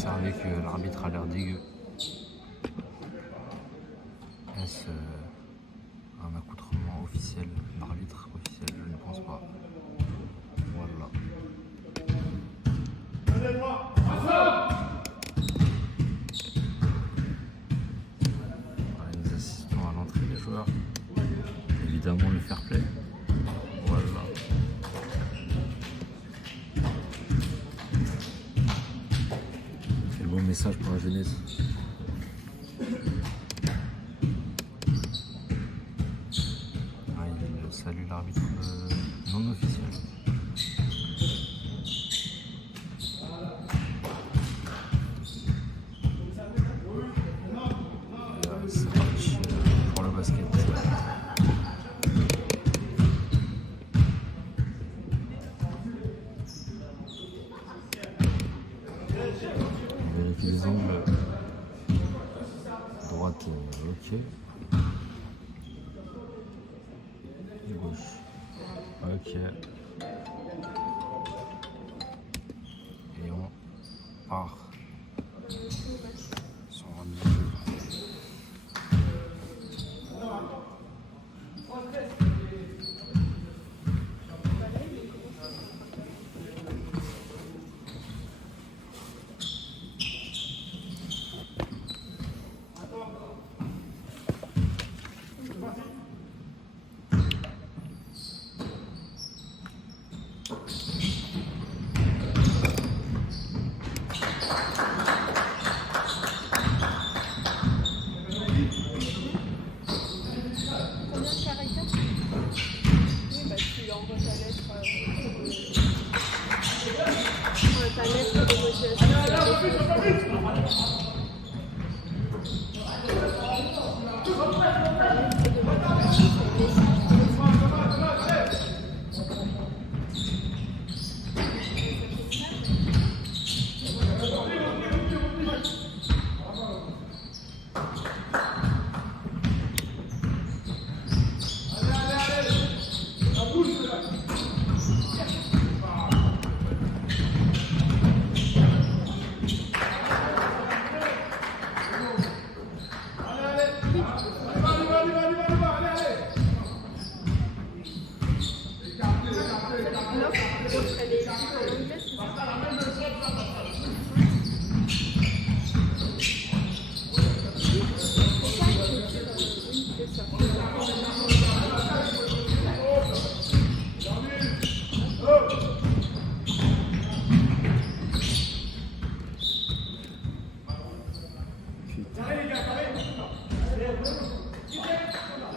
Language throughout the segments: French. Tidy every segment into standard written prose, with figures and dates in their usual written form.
observer que l'arbitre a l'air dégueu. Est-ce un accoutrement officiel, l'arbitre officiel? Je ne pense pas. Voilà. Les assistants à l'entrée des joueurs. Évidemment le fair play. Voilà. Quel beau message pour la jeunesse. Il salue l'arbitre non officiel. C'est parti pour le basket. On vérifie les angles. Droite, ok. Gauche, ok. Et on part sur un jeu.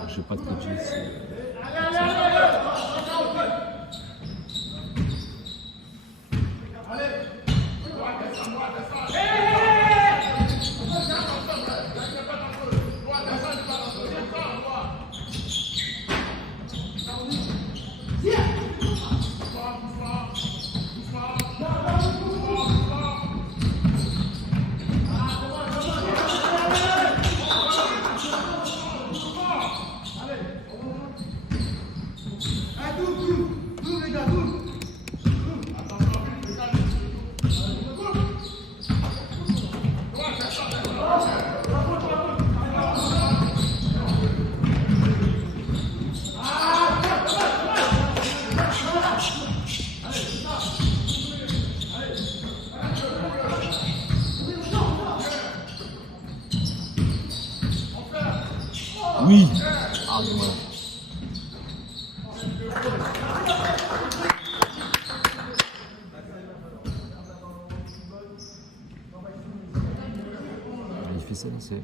Je sais pas de coacher ici. Oui. Ah, dommage. Il fait ça, c'est.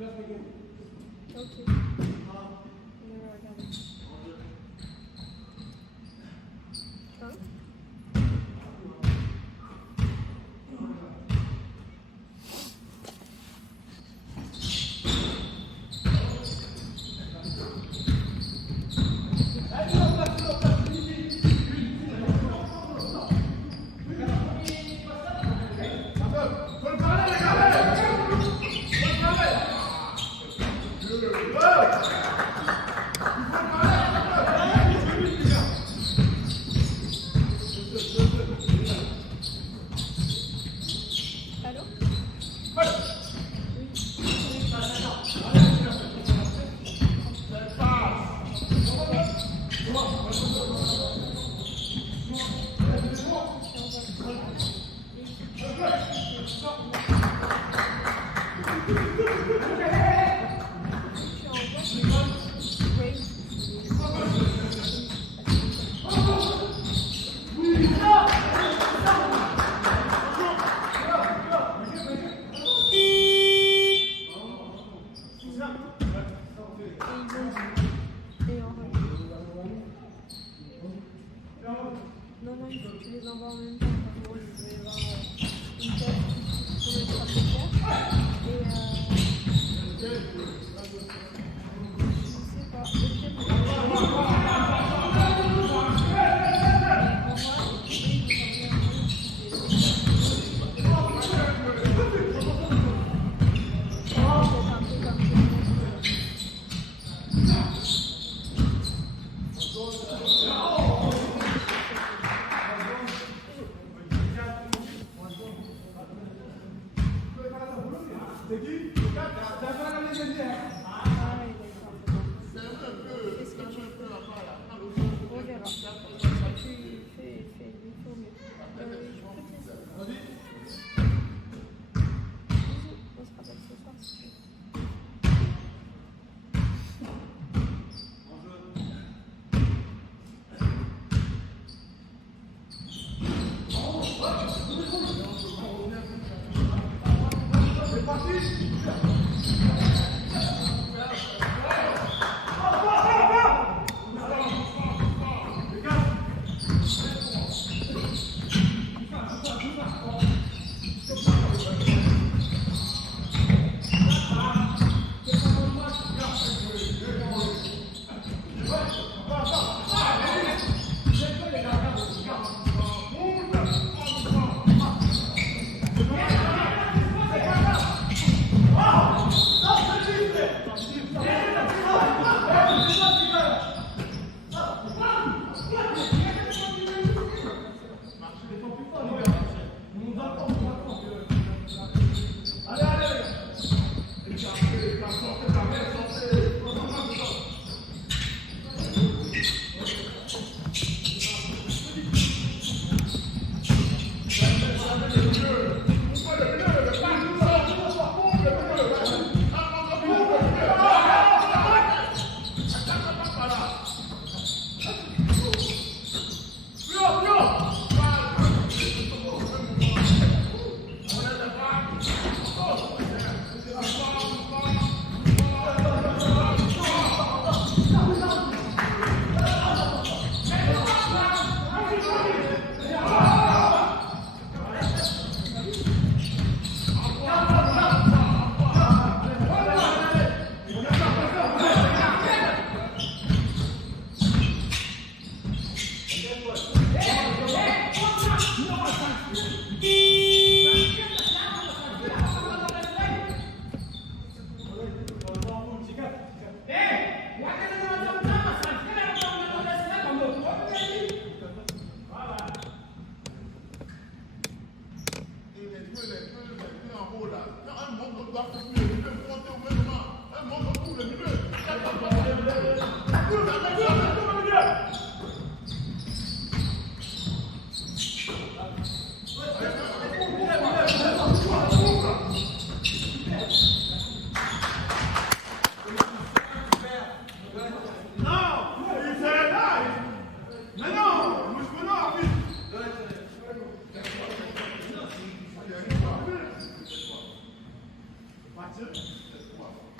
Ok. On va regarder. Hein? Allô? Non, non, il faut que tu les envoies en même temps. Parce que je vais avoir une tête pour le faire. Et je sais pas.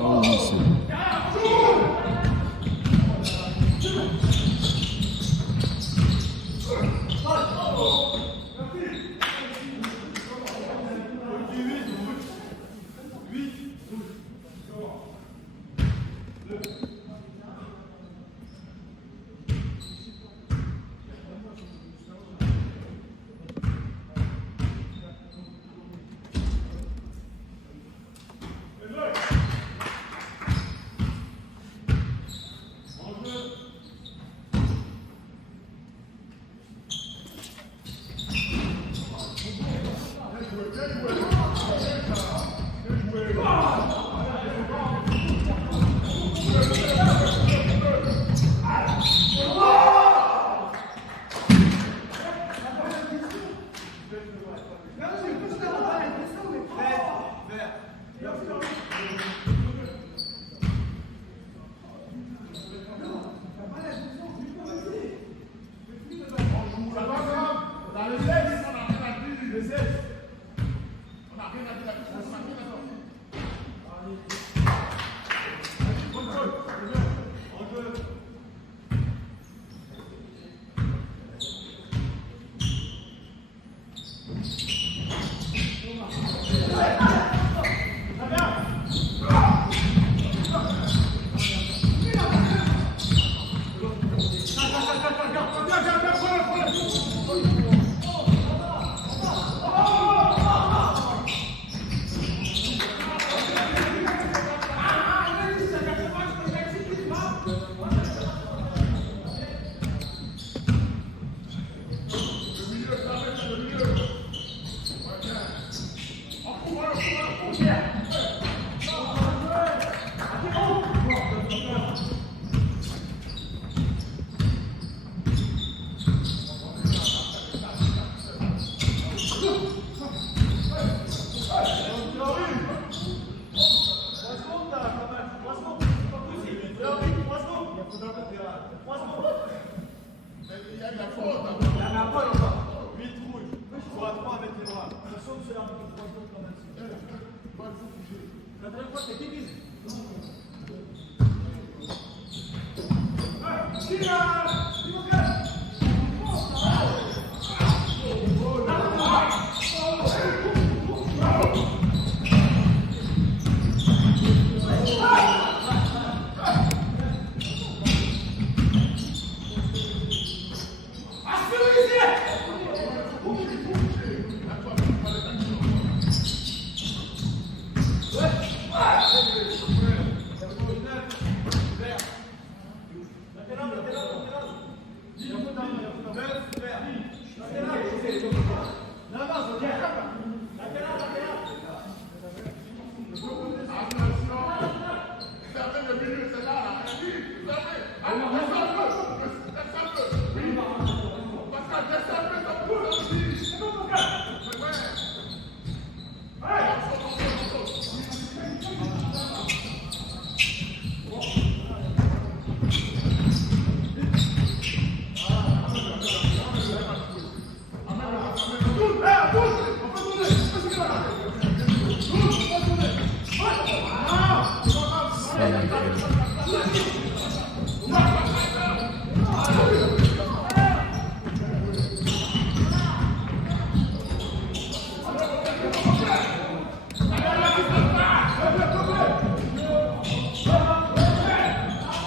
Oh oui, c'est... Très bien.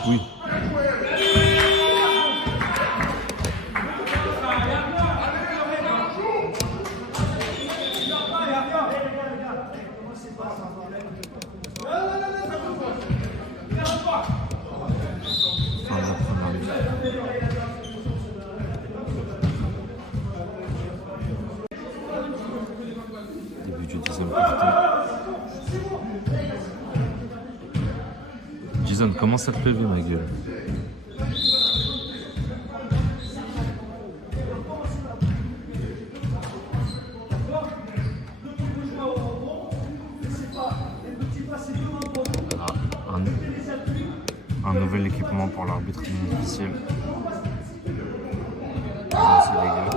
Oui. Fin de la première mi-temps. Début du deuxième quart-temps. Jason, comment ça te lever, ma gueule? Un nouvel équipement pour l'arbitre non officiel. C'est les gars.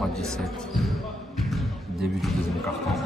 23-17. Début du deuxième quart-temps.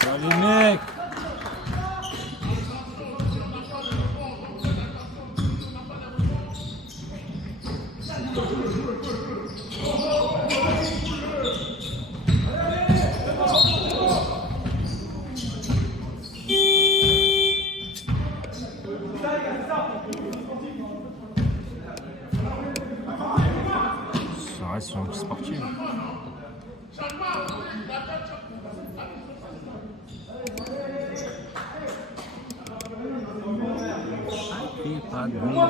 Salut mec. Ça reste sur un sportif. Et pas de bon.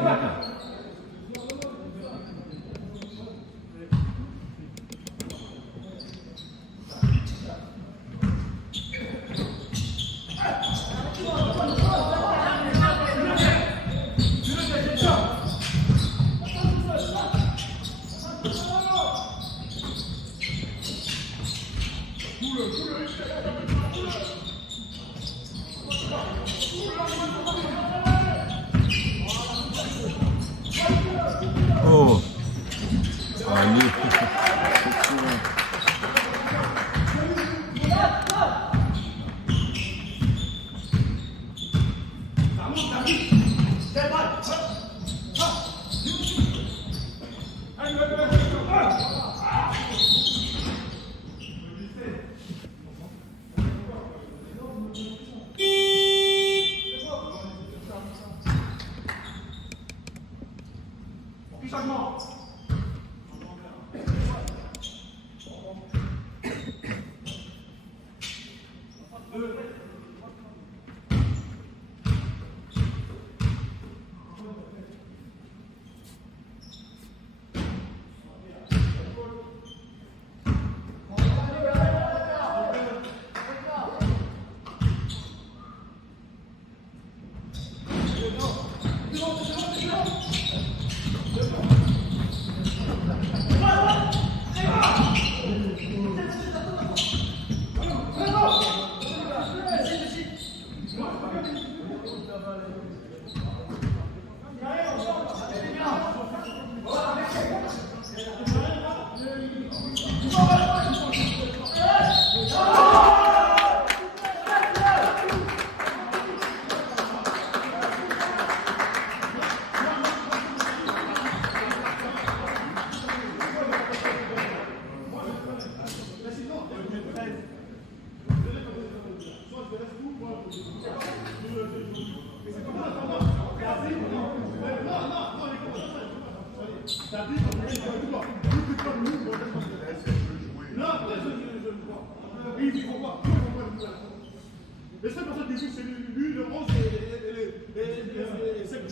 Oh, allez. Les seules personnes qui jouent, c'est lui, le rose et celle.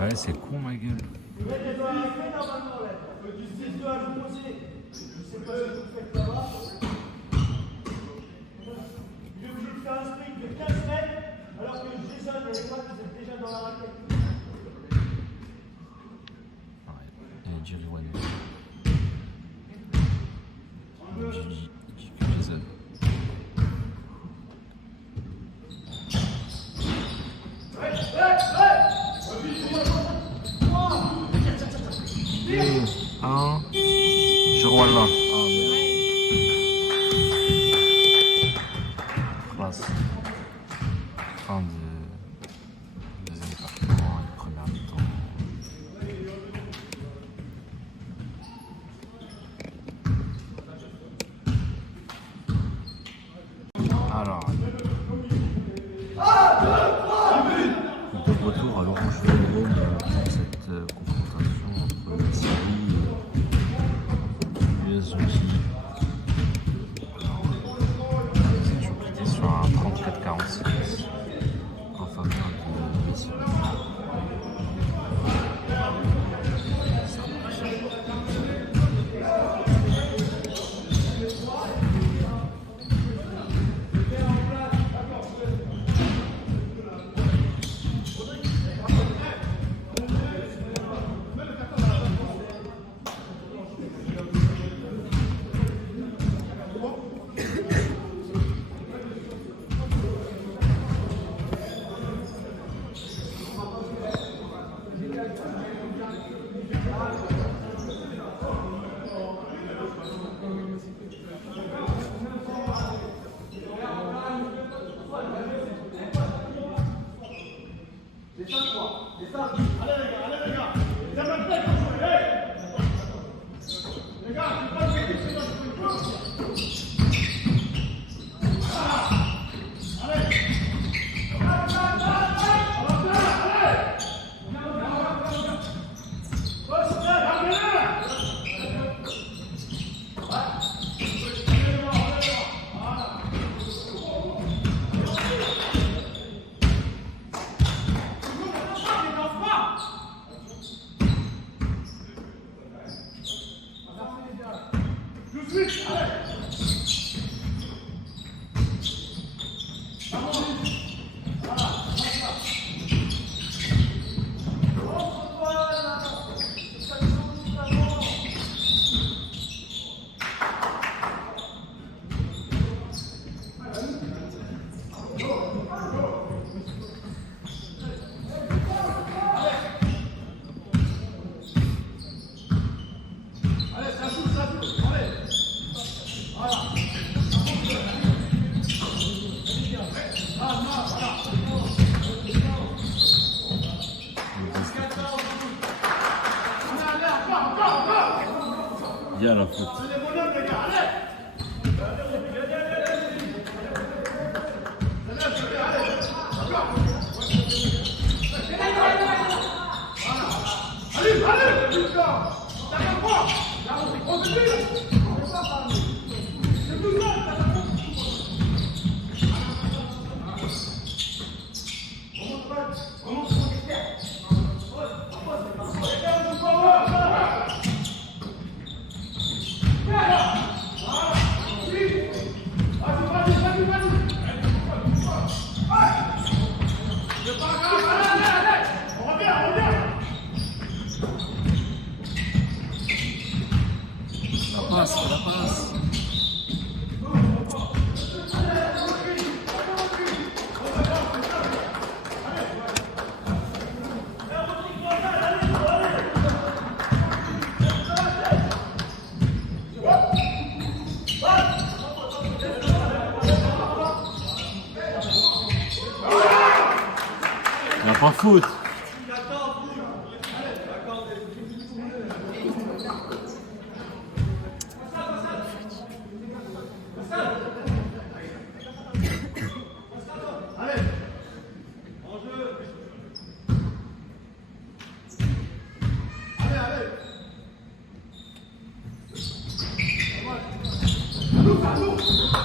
Ouais, c'est con ma gueule. Et Jerry One. Jason. Je revois le 20. Oh merde. Bien la faute. La passe. Il n'y a pas faute.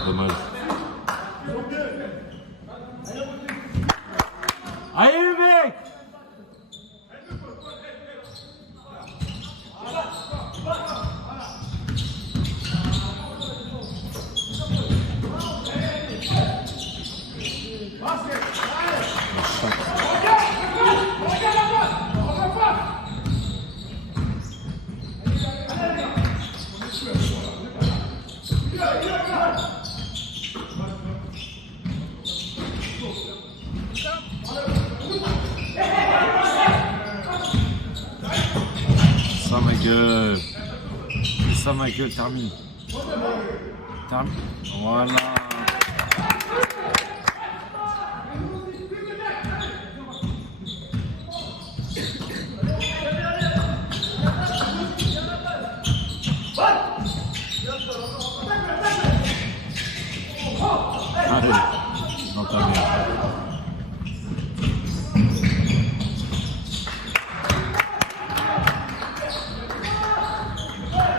Dommage. Allez mec! Ça ma gueule. Ça ma gueule, termine. Termine. Voilà. Allez, dans ta merde.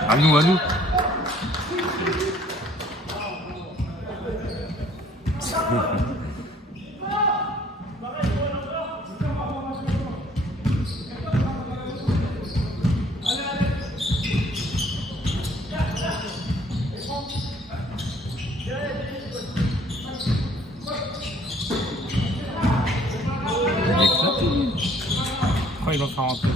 À nous, à nous. Il est éclaté. Pourquoi il en fait un peu?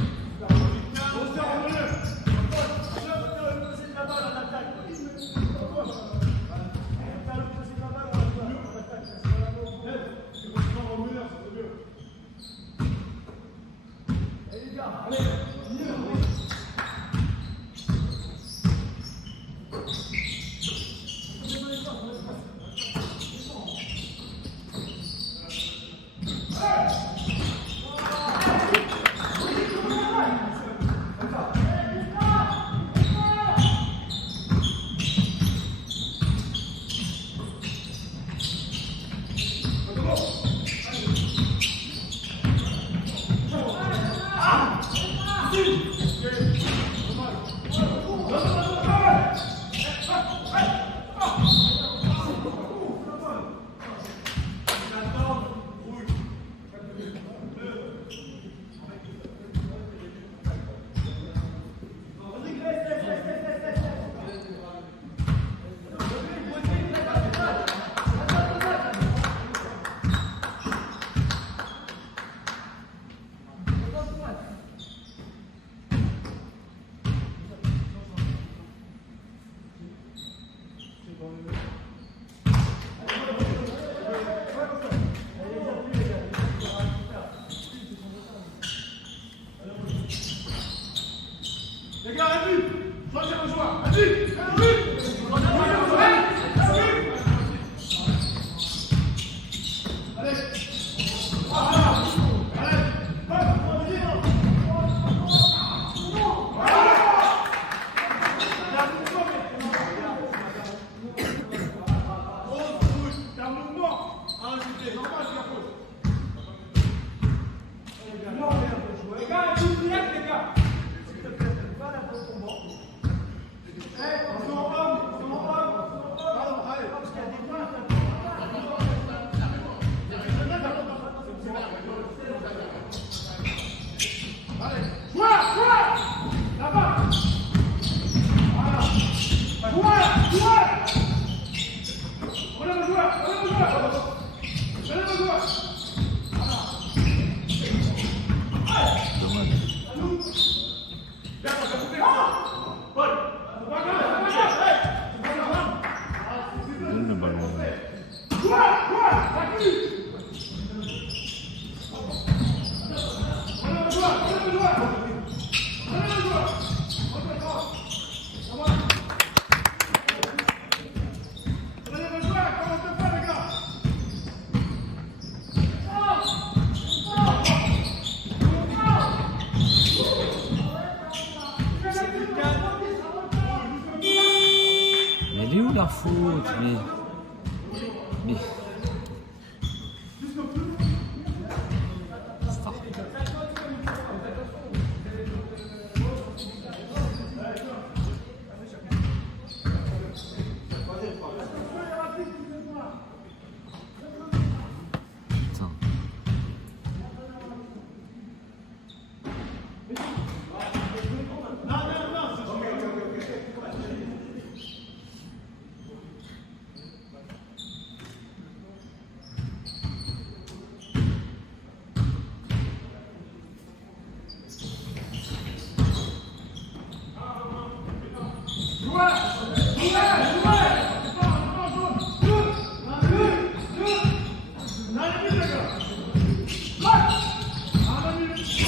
où la faute? Mais... Star. Putain.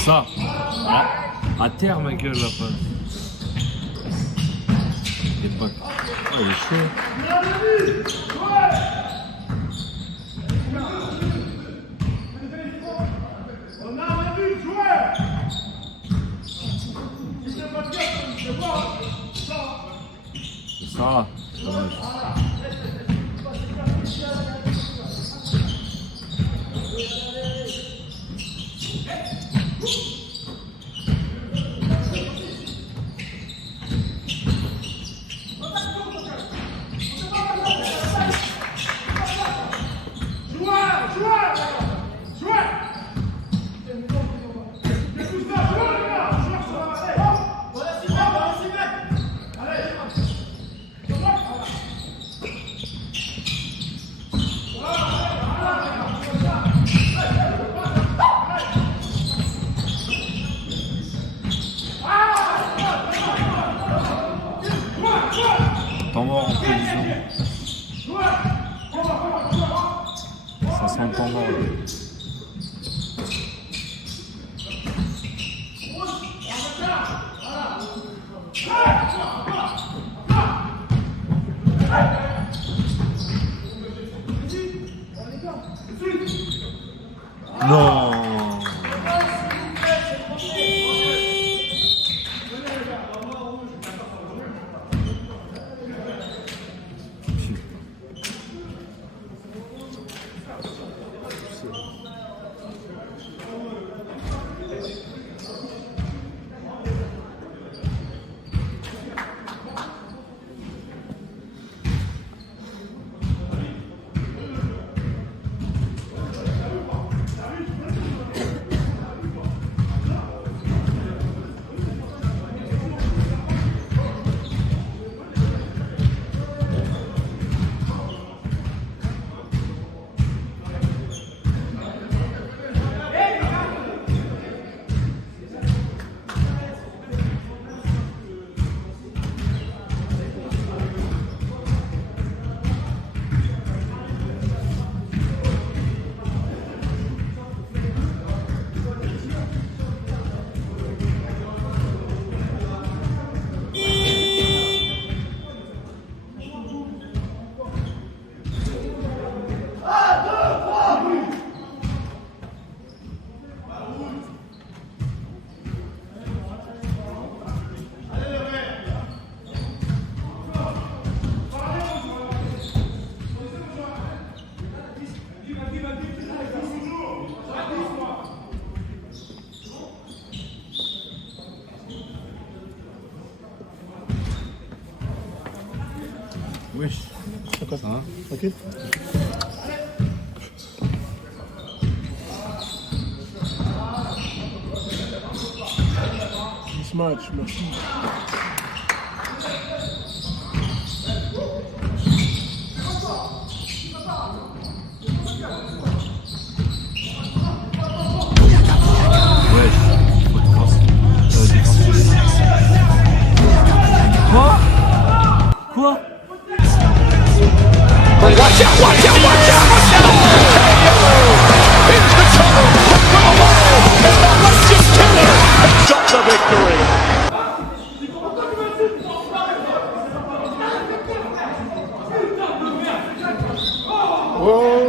Ça, à terre ma gueule la passe. Il est pas... Oh, il est chaud. C'est ça, dommage. Temps mort en position. Ça sent le temps mort là. Non. Wesh. Ça va? Ok. This match, merci. Wesh. Faut défense. Quoi? Watch out, watch out, watch out, watch out! Into trouble! Bravo! And the Russian killer got the victory! Oh.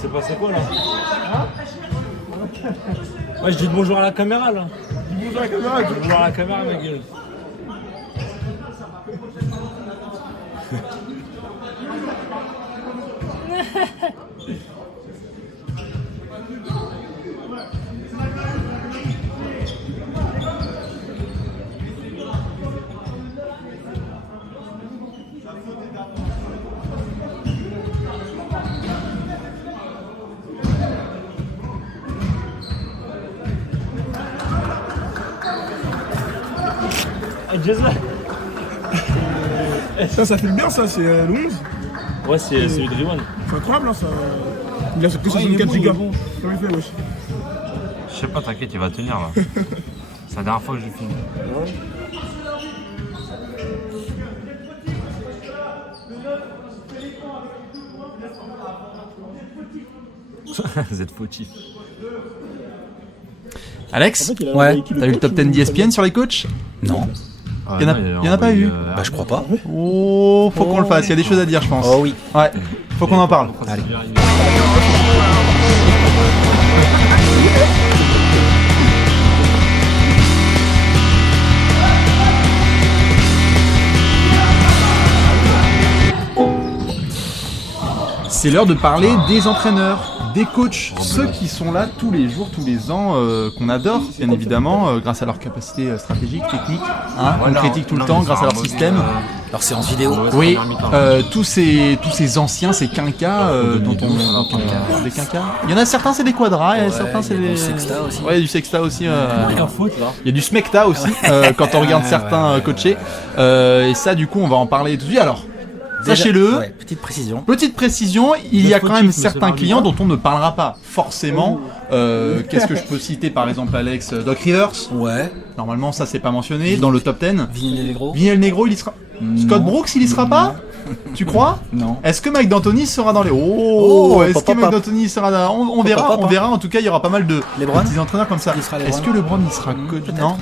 C'est passé quoi là? Ouais, je dis bonjour à la caméra là. Bonjour à la caméra. Bonjour à la caméra, ma gueule. Jason. Ça file bien, ça, c'est le 11. Ouais, c'est le Dream One. C'est incroyable, hein, ça. Il a que 64 gigas. Comment il fait, wesh? Je sais pas, t'inquiète, il va tenir là. C'est la dernière fois que je filme. Vous êtes fautif. Alex, ouais, t'as eu le top 10 d'ESPN sur les coachs? Non. Il y en a pas eu. Bah je crois pas. Oh, faut qu'on le fasse, il y a des choses à dire je pense. Oh oui. Ouais, faut qu'on en parle. Allez. C'est l'heure de parler des entraîneurs, des coachs, ceux qui sont là tous les jours, tous les ans, qu'on adore, bien évidemment, grâce à leur capacité stratégique, technique, hein, on critique tout le temps grâce à leur système. Leur séance vidéo. Oui, tous ces anciens, ces quinquas dont on des quinquas. Il y en a certains c'est des quadras, et certains c'est des du sexta aussi. Ouais, du sexta aussi. Un foot là. Il y a du smecta aussi quand on regarde certains coachés. Et ça, du coup, on va en parler tout de suite. Alors, sachez-le. Ouais, petite précision. Petite précision, il y a quand même certains clients dont on ne parlera pas forcément. Qu'est-ce que je peux citer par exemple, Alex? Doc Rivers. Ouais. Normalement, ça c'est pas mentionné dans le top 10. Vignel Negro. Vignel Negro, il y sera. Scott Brooks, il y sera pas? Tu crois? Non. Est-ce que Mike D'Antoni sera dans les... Oh, est-ce que papa. Mike D'Antoni sera dans... On verra, Papa. on verra. En tout cas, il y aura pas mal de LeBron petits entraîneurs comme ça. Il sera Est-ce LeBron que LeBron, il sera coach? Non.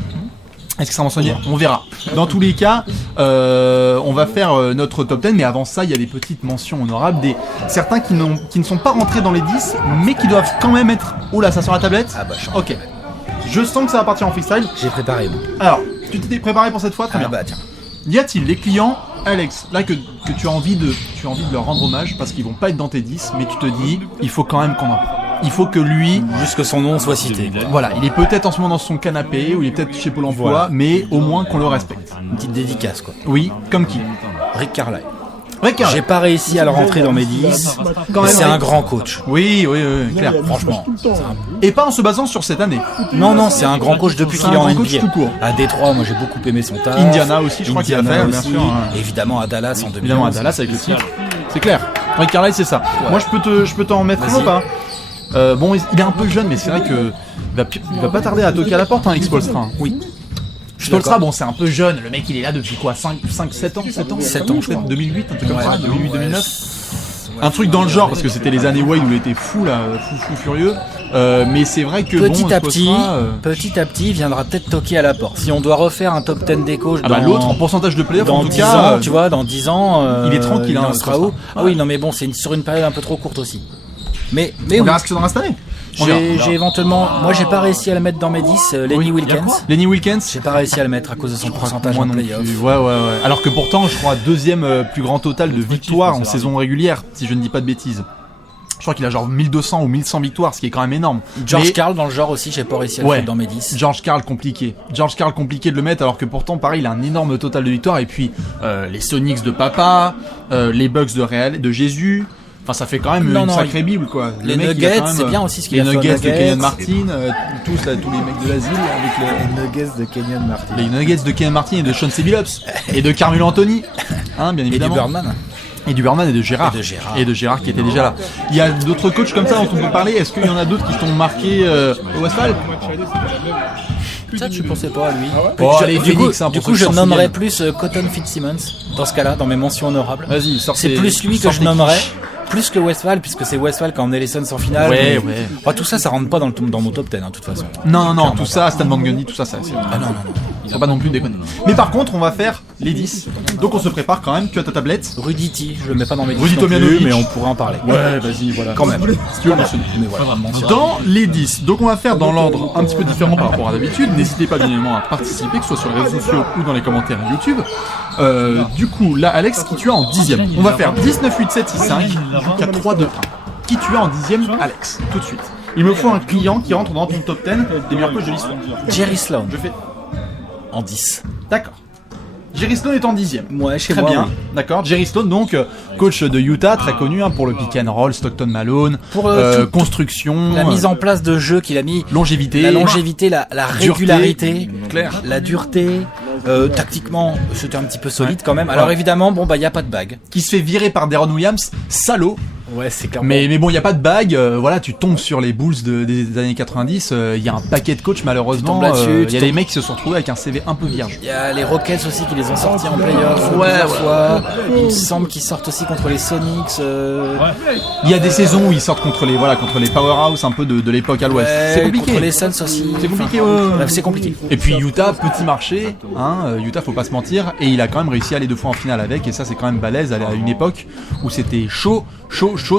Est-ce que ça va mentionner? On verra. Dans tous les cas, on va faire notre top 10, mais avant ça, il y a des petites mentions honorables, certains qui ne sont pas rentrés dans les 10, mais qui doivent quand même être... Oh là, ça sur la tablette? Ah bah je suis Ok. Je sens que ça va partir en freestyle. J'ai préparé. Moi. Alors, tu t'étais préparé pour cette fois? Très Ah bien. bah tiens. Y a-t-il des clients, Alex, là que tu as envie de leur rendre hommage parce qu'ils vont pas être dans tes 10, mais tu te dis, il faut quand même qu'on en parle. Il faut que lui, Juste que son nom soit cité. voilà, il est peut-être en ce moment dans son canapé ou il est peut-être chez Pôle Emploi, Voilà. mais au moins qu'on le respecte. Une petite dédicace quoi. Oui, comme qui? Rick Carlisle. Rick J'ai pas réussi à le rentrer dans mes 10. Quand Mais même, c'est Rick. un grand coach. Oui, clair. Franchement. Et pas en se basant sur cette année. Non, c'est un grand coach depuis C'est qu'il est un en grand coach NBA. tout court. À Détroit, moi j'ai beaucoup aimé son taf. Indiana aussi, je crois qu'il a fait, bien aussi. sûr, hein. Évidemment à Dallas en 2011. Évidemment à Dallas avec le titre. C'est clair. Rick Carlisle, c'est ça. Moi, je peux t'en mettre un Vas-y. ou pas? Bon, il est un peu jeune, mais c'est vrai que il va pas tarder à toquer à la porte, hein, Expolstra. hein. Oui. Je suis Spolstra, d'accord. bon, c'est un peu jeune. Le mec, il est là depuis quoi? 7 ans 7 ans, je crois. 2008, un truc comme Ouais, ça, 2008, ouais. 2009. Un truc dans le genre, parce que c'était les années Wade où il était fou, là, fou furieux. Mais c'est vrai que Petit bon, à petit, Spolstra, il viendra peut-être toquer à la porte. Si on doit refaire un top 10 des coachs ah bah l'autre en pourcentage de playoff, dans en tout 10 cas, ans, tu vois, dans 10 ans, il est tranquille, il hein, en sera où? Spolstra. Ah oui, non mais bon, c'est sur une période un peu trop courte aussi. Mais on oui, verra ce que ça donnera cette année. On verra. j'ai éventuellement, moi j'ai pas réussi à le mettre dans mes 10, Lenny Wilkins. Lenny Wilkins. J'ai pas réussi à le mettre à cause de son pourcentage Moi en non playoff. plus. Ouais. Alors que pourtant, je crois, deuxième plus grand total de victoires en saison régulière, si je ne dis pas de bêtises. Je crois qu'il a genre 1200 ou 1100 victoires, ce qui est quand même énorme. George Mais Karl dans le genre aussi, j'ai pas réussi à le Ouais. mettre dans mes 10. George Karl compliqué de le mettre, alors que pourtant, pareil, il a un énorme total de victoires. Et puis, les Sonics de papa, les Bucks de Jésus. Enfin, ça fait quand même Non, une non, sacrée bible, quoi. Le les mec, il a Nuggets, quand même, c'est bien aussi ce qu'il les a fait aux Nuggets de Nuggets. Kenyon Martin, tous là, tous les mecs de l'asile, avec Nuggets de Kenyon Martin. les Nuggets de Kenyon Martin et de Sean Billups et de Carmelo Anthony, hein, bien Et du évidemment. Birdman. Et du Birdman et de Gérard. Et de Gérard. Et de Gérard qui était déjà là. Il y a d'autres coachs comme ça dont on peut parler. Est-ce qu'il y en a d'autres qui t'ont marqué au Westphal? Ça, je pensais pas à lui. Oh, Je- allez, du coup, Phoenix, hein, du pour coup, ceux je qui s'en nommerais souviennent. plus Cotton Fitzsimmons dans ce cas-là, dans mes mentions honorables. Vas-y, sors C'est tes- plus lui que sors je tes nommerais, quiches. plus que Westphal, puisque c'est Westphal qui a emmené les Suns en finale. Ouais, Mais- ouais. Enfin, tout ça, ça rentre pas dans mon top 10, hein, de toute façon. Non, tout ça, Stan Van Gundy, tout ça, c'est... Ah non. Faut pas non plus déconner. Mais par contre, on va faire les 10. Donc on se prépare quand même. Tu as ta tablette. Rudity, je le mets pas dans mes 10 Rudy non plus, Tomjanovic. mais on pourrait en parler. Ouais, vas-y, voilà. Quand même. Si tu veux mentionner. Mais voilà. Dans les 10. Donc on va faire dans l'ordre un petit peu différent par rapport à d'habitude. N'hésitez pas bien évidemment à participer, que ce soit sur les réseaux sociaux ou dans les commentaires YouTube. Du coup, là, Alex, qui tu as en 10ème? On va faire 10, 9, 8, 7, 6, 5, 4, 3, 2, 1. Qui tu as en 10ème, Alex? Tout de suite. Il me faut un client qui rentre dans ton top 10 des meilleurs coachs de l'histoire. Jerry Sloan, Je fais. en 10. D'accord. Jerry Sloan est en 10ème. Ouais, chez Très moi, bien, oui. d'accord. Jerry Sloan, donc coach de Utah, très connu pour le pick and roll, Stockton Malone, Pour construction, La mise en place de jeu qu'il a mis, longévité, la longévité, la dureté, régularité, clair. la dureté. Tactiquement, c'était un petit peu solide quand même. Alors évidemment, bon bah y a pas de bague. qui se fait virer par Deron Williams, salaud. Ouais, c'est clairement. Mais bon, il y a pas de bague. Voilà, tu tombes sur les Bulls des années 90. Il y a un paquet de coachs malheureusement. Tu tombes là-dessus, Il y a des mecs qui se sont retrouvés avec un CV un peu vierge. Il y a les Rockets aussi qui les ont sortis en playoff Ouais, plusieurs ouais. fois. Il me semble qu'ils sortent aussi contre les Sonics. Il y a des saisons où ils sortent contre les powerhouse un peu de l'époque à l'Ouest. Ouais, C'est compliqué. Contre les Suns aussi. C'est compliqué, Enfin, ouais. bref, c'est compliqué. Et puis Utah, petit marché, hein, Utah faut pas se mentir, et il a quand même réussi à aller 2 fois en finale avec, et ça c'est quand même balèze à une époque où c'était chaud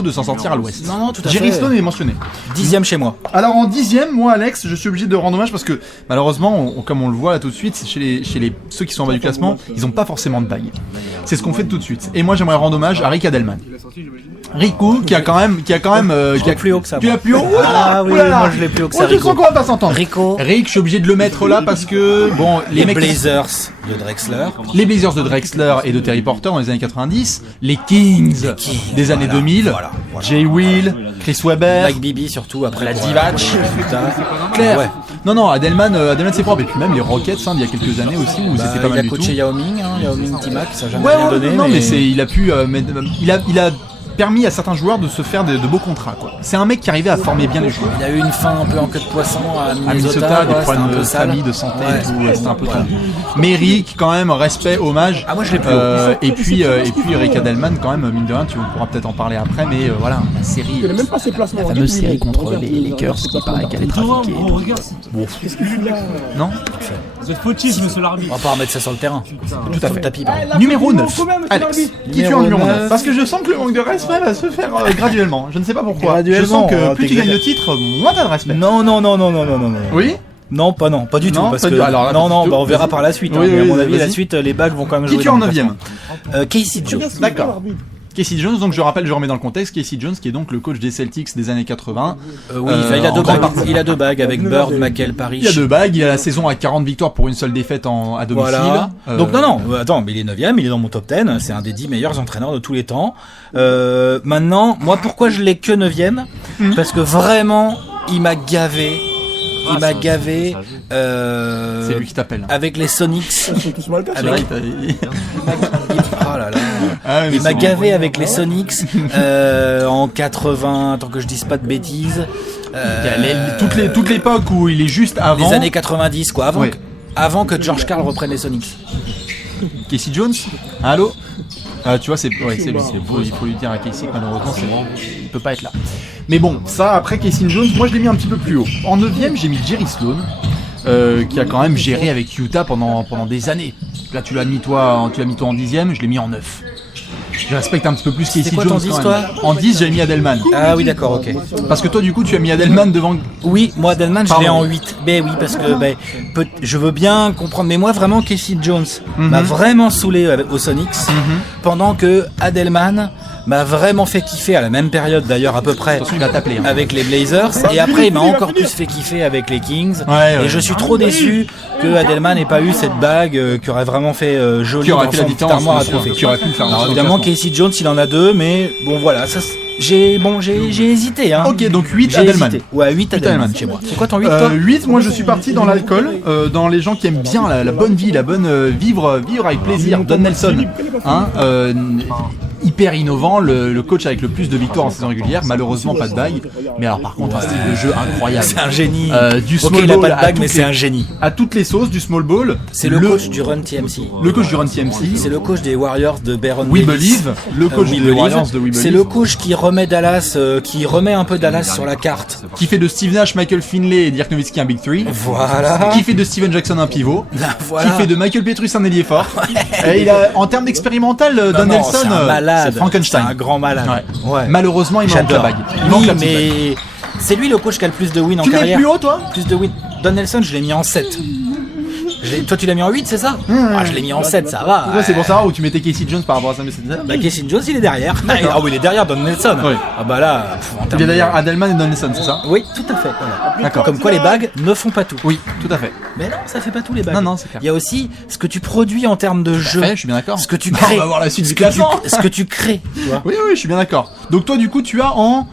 de s'en sortir à l'Ouest. Non, tout à Jerry fait. Sloan est mentionné. 10ème chez moi. Alors en 10ème, moi Alex, je suis obligé de rendre hommage parce que malheureusement, comme on le voit là tout de suite, chez ceux qui sont en bas du classement, ils ont pas forcément de bague. C'est ce qu'on fait tout de suite. Et moi j'aimerais rendre hommage à Rick Adelman. Rico, qui a quand même, qui a plus haut que ça, Tu moi. l'as plus haut? Ah oui, Oulala. moi je l'ai plus haut que ça, Oh, je Rico. sens qu'on va pas s'entendre. Rico. Rick, je suis obligé de le mettre là parce que bon, Les mecs. Blazers de Drexler. Les Blazers de Drexler et de Terry Porter dans les années 90, les Kings, des années 2000, voilà. Jay Will, Chris Webber, Mike Bibby surtout après. la pour, Divac, pour les résultats. Claire. Ouais. Non, Adelman c'est propre. Et puis même les Rockets, il y a quelques années aussi où c'était pas il mal a du coaché tout. Yao Ming, Yao Ming T-Mac, ça a jamais Ouais, rien donné. non, mais il a pu, il a permis à certains joueurs de se faire de beaux contrats, quoi. C'est un mec qui arrivait à former bien les joueurs. Il a eu une fin un peu en queue de poisson à À Minnesota, quoi, des c'était problèmes un peu de sale. famille, de santé Ouais. et tout, ouais, c'était un peu tendu. Mais Rick, quand même, respect, hommage. Ah, moi, je l'ai plus et puis Rick Adelman, quand même, mine de rien, tu pourras peut-être en parler après, mais voilà, la série. La fameuse série contre les Lakers qui paraît qu'elle est trafiquée. Non? Vous êtes fautif, monsieur l'arbitre. On va pas remettre ça sur le terrain. Tout à fait. Tapis, pardon. Numéro 9. Alex, qui tu es en numéro Numéro 9? 9. Parce que je sens que le manque de respect va se faire graduellement. Je ne sais pas pourquoi. Graduellement, Je sens que plus tu t'exagères. gagnes le titre, moins t'as de respect. Non. Oui? Non, pas du tout. Non, Parce pas que du- alors là, non, pas du tout. on verra Vas-y. par la suite. Oui, Mais à oui, mon avis, vas-y. la suite, les bagues vont quand même Qui jouer. tu es en dans le 9ème? classement. Casey Jones. D'accord. Casey Jones, donc je rappelle, je remets dans le contexte, Casey Jones qui est donc le coach des Celtics des années 80. Oui, enfin, il a en deux grande bagues. partie. Il a deux bagues avec Bird, McHale, Parrish. Il a 2 bagues, il a la saison à 40 victoires pour une seule défaite à domicile. Voilà. Donc Euh, non, attends, mais il est 9ème, il est dans mon top 10, c'est un des 10 meilleurs entraîneurs de tous les temps. Maintenant, moi pourquoi je l'ai que 9ème? Parce que vraiment, il m'a gavé. Il m'a gavé C'est lui qui t'appelle. avec les Sonics. C'est vrai, Avec... Oh là là. Ah, mais Il m'a c'est gavé avec les Sonics en 80, tant que je dise pas de bêtises. toute l'époque où il est juste avant. Les années 90, quoi, Ouais. avant que George Karl reprenne les Sonics. Casey Jones. Allô. Tu vois, c'est lui. Il faut lui dire à Casey que malheureusement, il peut pas être là. Mais bon, ça après Casey Jones, moi je l'ai mis un petit peu plus haut. En 9ème, j'ai mis Jerry Sloan, qui a quand même géré avec Utah pendant des années. Là, tu l'as mis toi en 10ème, je l'ai mis en 9. Je respecte un petit peu plus Casey quoi Jones. ton 10, quand toi même. En 10, j'ai mis Adelman. Ah oui, d'accord, ok. Parce que toi, du coup, tu as mis Adelman devant. Oui, moi Adelman je Pardon. l'ai en 8. Ben oui, parce que je veux bien comprendre. Mais moi vraiment Casey Jones m'a vraiment saoulé aux Sonics, pendant que Adelman m'a vraiment fait kiffer à la même période d'ailleurs à peu près Attention, il va t'appeler. Hein. avec les Blazers. Et après il m'a encore plus fait kiffer avec les Kings. Ouais. Et je suis trop déçu que Adelman n'ait pas eu cette bague qui aurait vraiment fait joli Qui aurait dans fait son la petite différence, armoire à bien sûr. trophées. Qui aurait pu le faire. Alors dans le évidemment classement. Casey Jones il en a 2, mais bon voilà, ça j'ai hésité hein. Ok, donc 8 J'ai Adelman. hésité. Ouais, 8 Adelman Adelman. chez moi. C'est quoi ton 8 toi 8, moi je suis parti dans l'alcool, dans les gens qui aiment bien la bonne vie, la bonne vivre avec plaisir. Don Nelson, hein, hyper innovant, le coach avec le plus de victoires en saison régulière. Malheureusement, pas de bague. Mais alors, par contre, un style de jeu incroyable. C'est un génie. Du Ok, small il a pas ball de à bague, mais toutes c'est les- un génie. À toutes les sauces, du small ball. C'est le coach du Run TMC. Le coach du Run TMC. C'est le coach des Warriors de Baron We Davis. Believe. Le coach We des Believe. Warriors de We C'est Believe. le coach qui remet Dallas, qui remet un peu Dallas sur la carte. Qui fait de Steve Nash, Michael Finlay et Dirk Nowitzki un Big Three. Voilà. Qui fait de Steven Jackson un pivot. Voilà. Qui fait de Michael Petrus un ailier fort. Et il a, en termes d'expérimental, Don Non, Nelson, c'est un malade. c'est Frankenstein. C'est un grand malade. Ouais. Malheureusement, il manque la J'adore. bague. Il manque Oui, la petite bague. mais c'est lui le coach qui a le plus de wins en Tu le mets carrière. plus haut, toi? Plus de wins. Don Nelson, je l'ai mis en 7. Toi, tu l'as mis en 8, c'est ça? Ah, je l'ai mis en 7, ça va. Ouais, c'est pour savoir où tu mettais Casey Jones par rapport à ça, mais c'est ça. Bah, Casey Jones, il est derrière. Ah oui, il est derrière Don Nelson. Oui. Ah bah là, en Il termes est de- d'ailleurs Adelman et Don Nelson, c'est ça? Oui, tout à fait. Voilà. D'accord. Comme quoi les bagues ne font pas tout. Oui, tout à fait. Mais non, ça fait pas tout les bagues. Non, non, c'est clair. Il y a aussi ce que tu produis en termes de jeu. je suis bien d'accord. Ce que tu Non, crées. on va voir la suite ce du que tu, classement. ce que tu crées. Tu vois. Oui, je suis bien d'accord. Donc toi, du coup, tu as en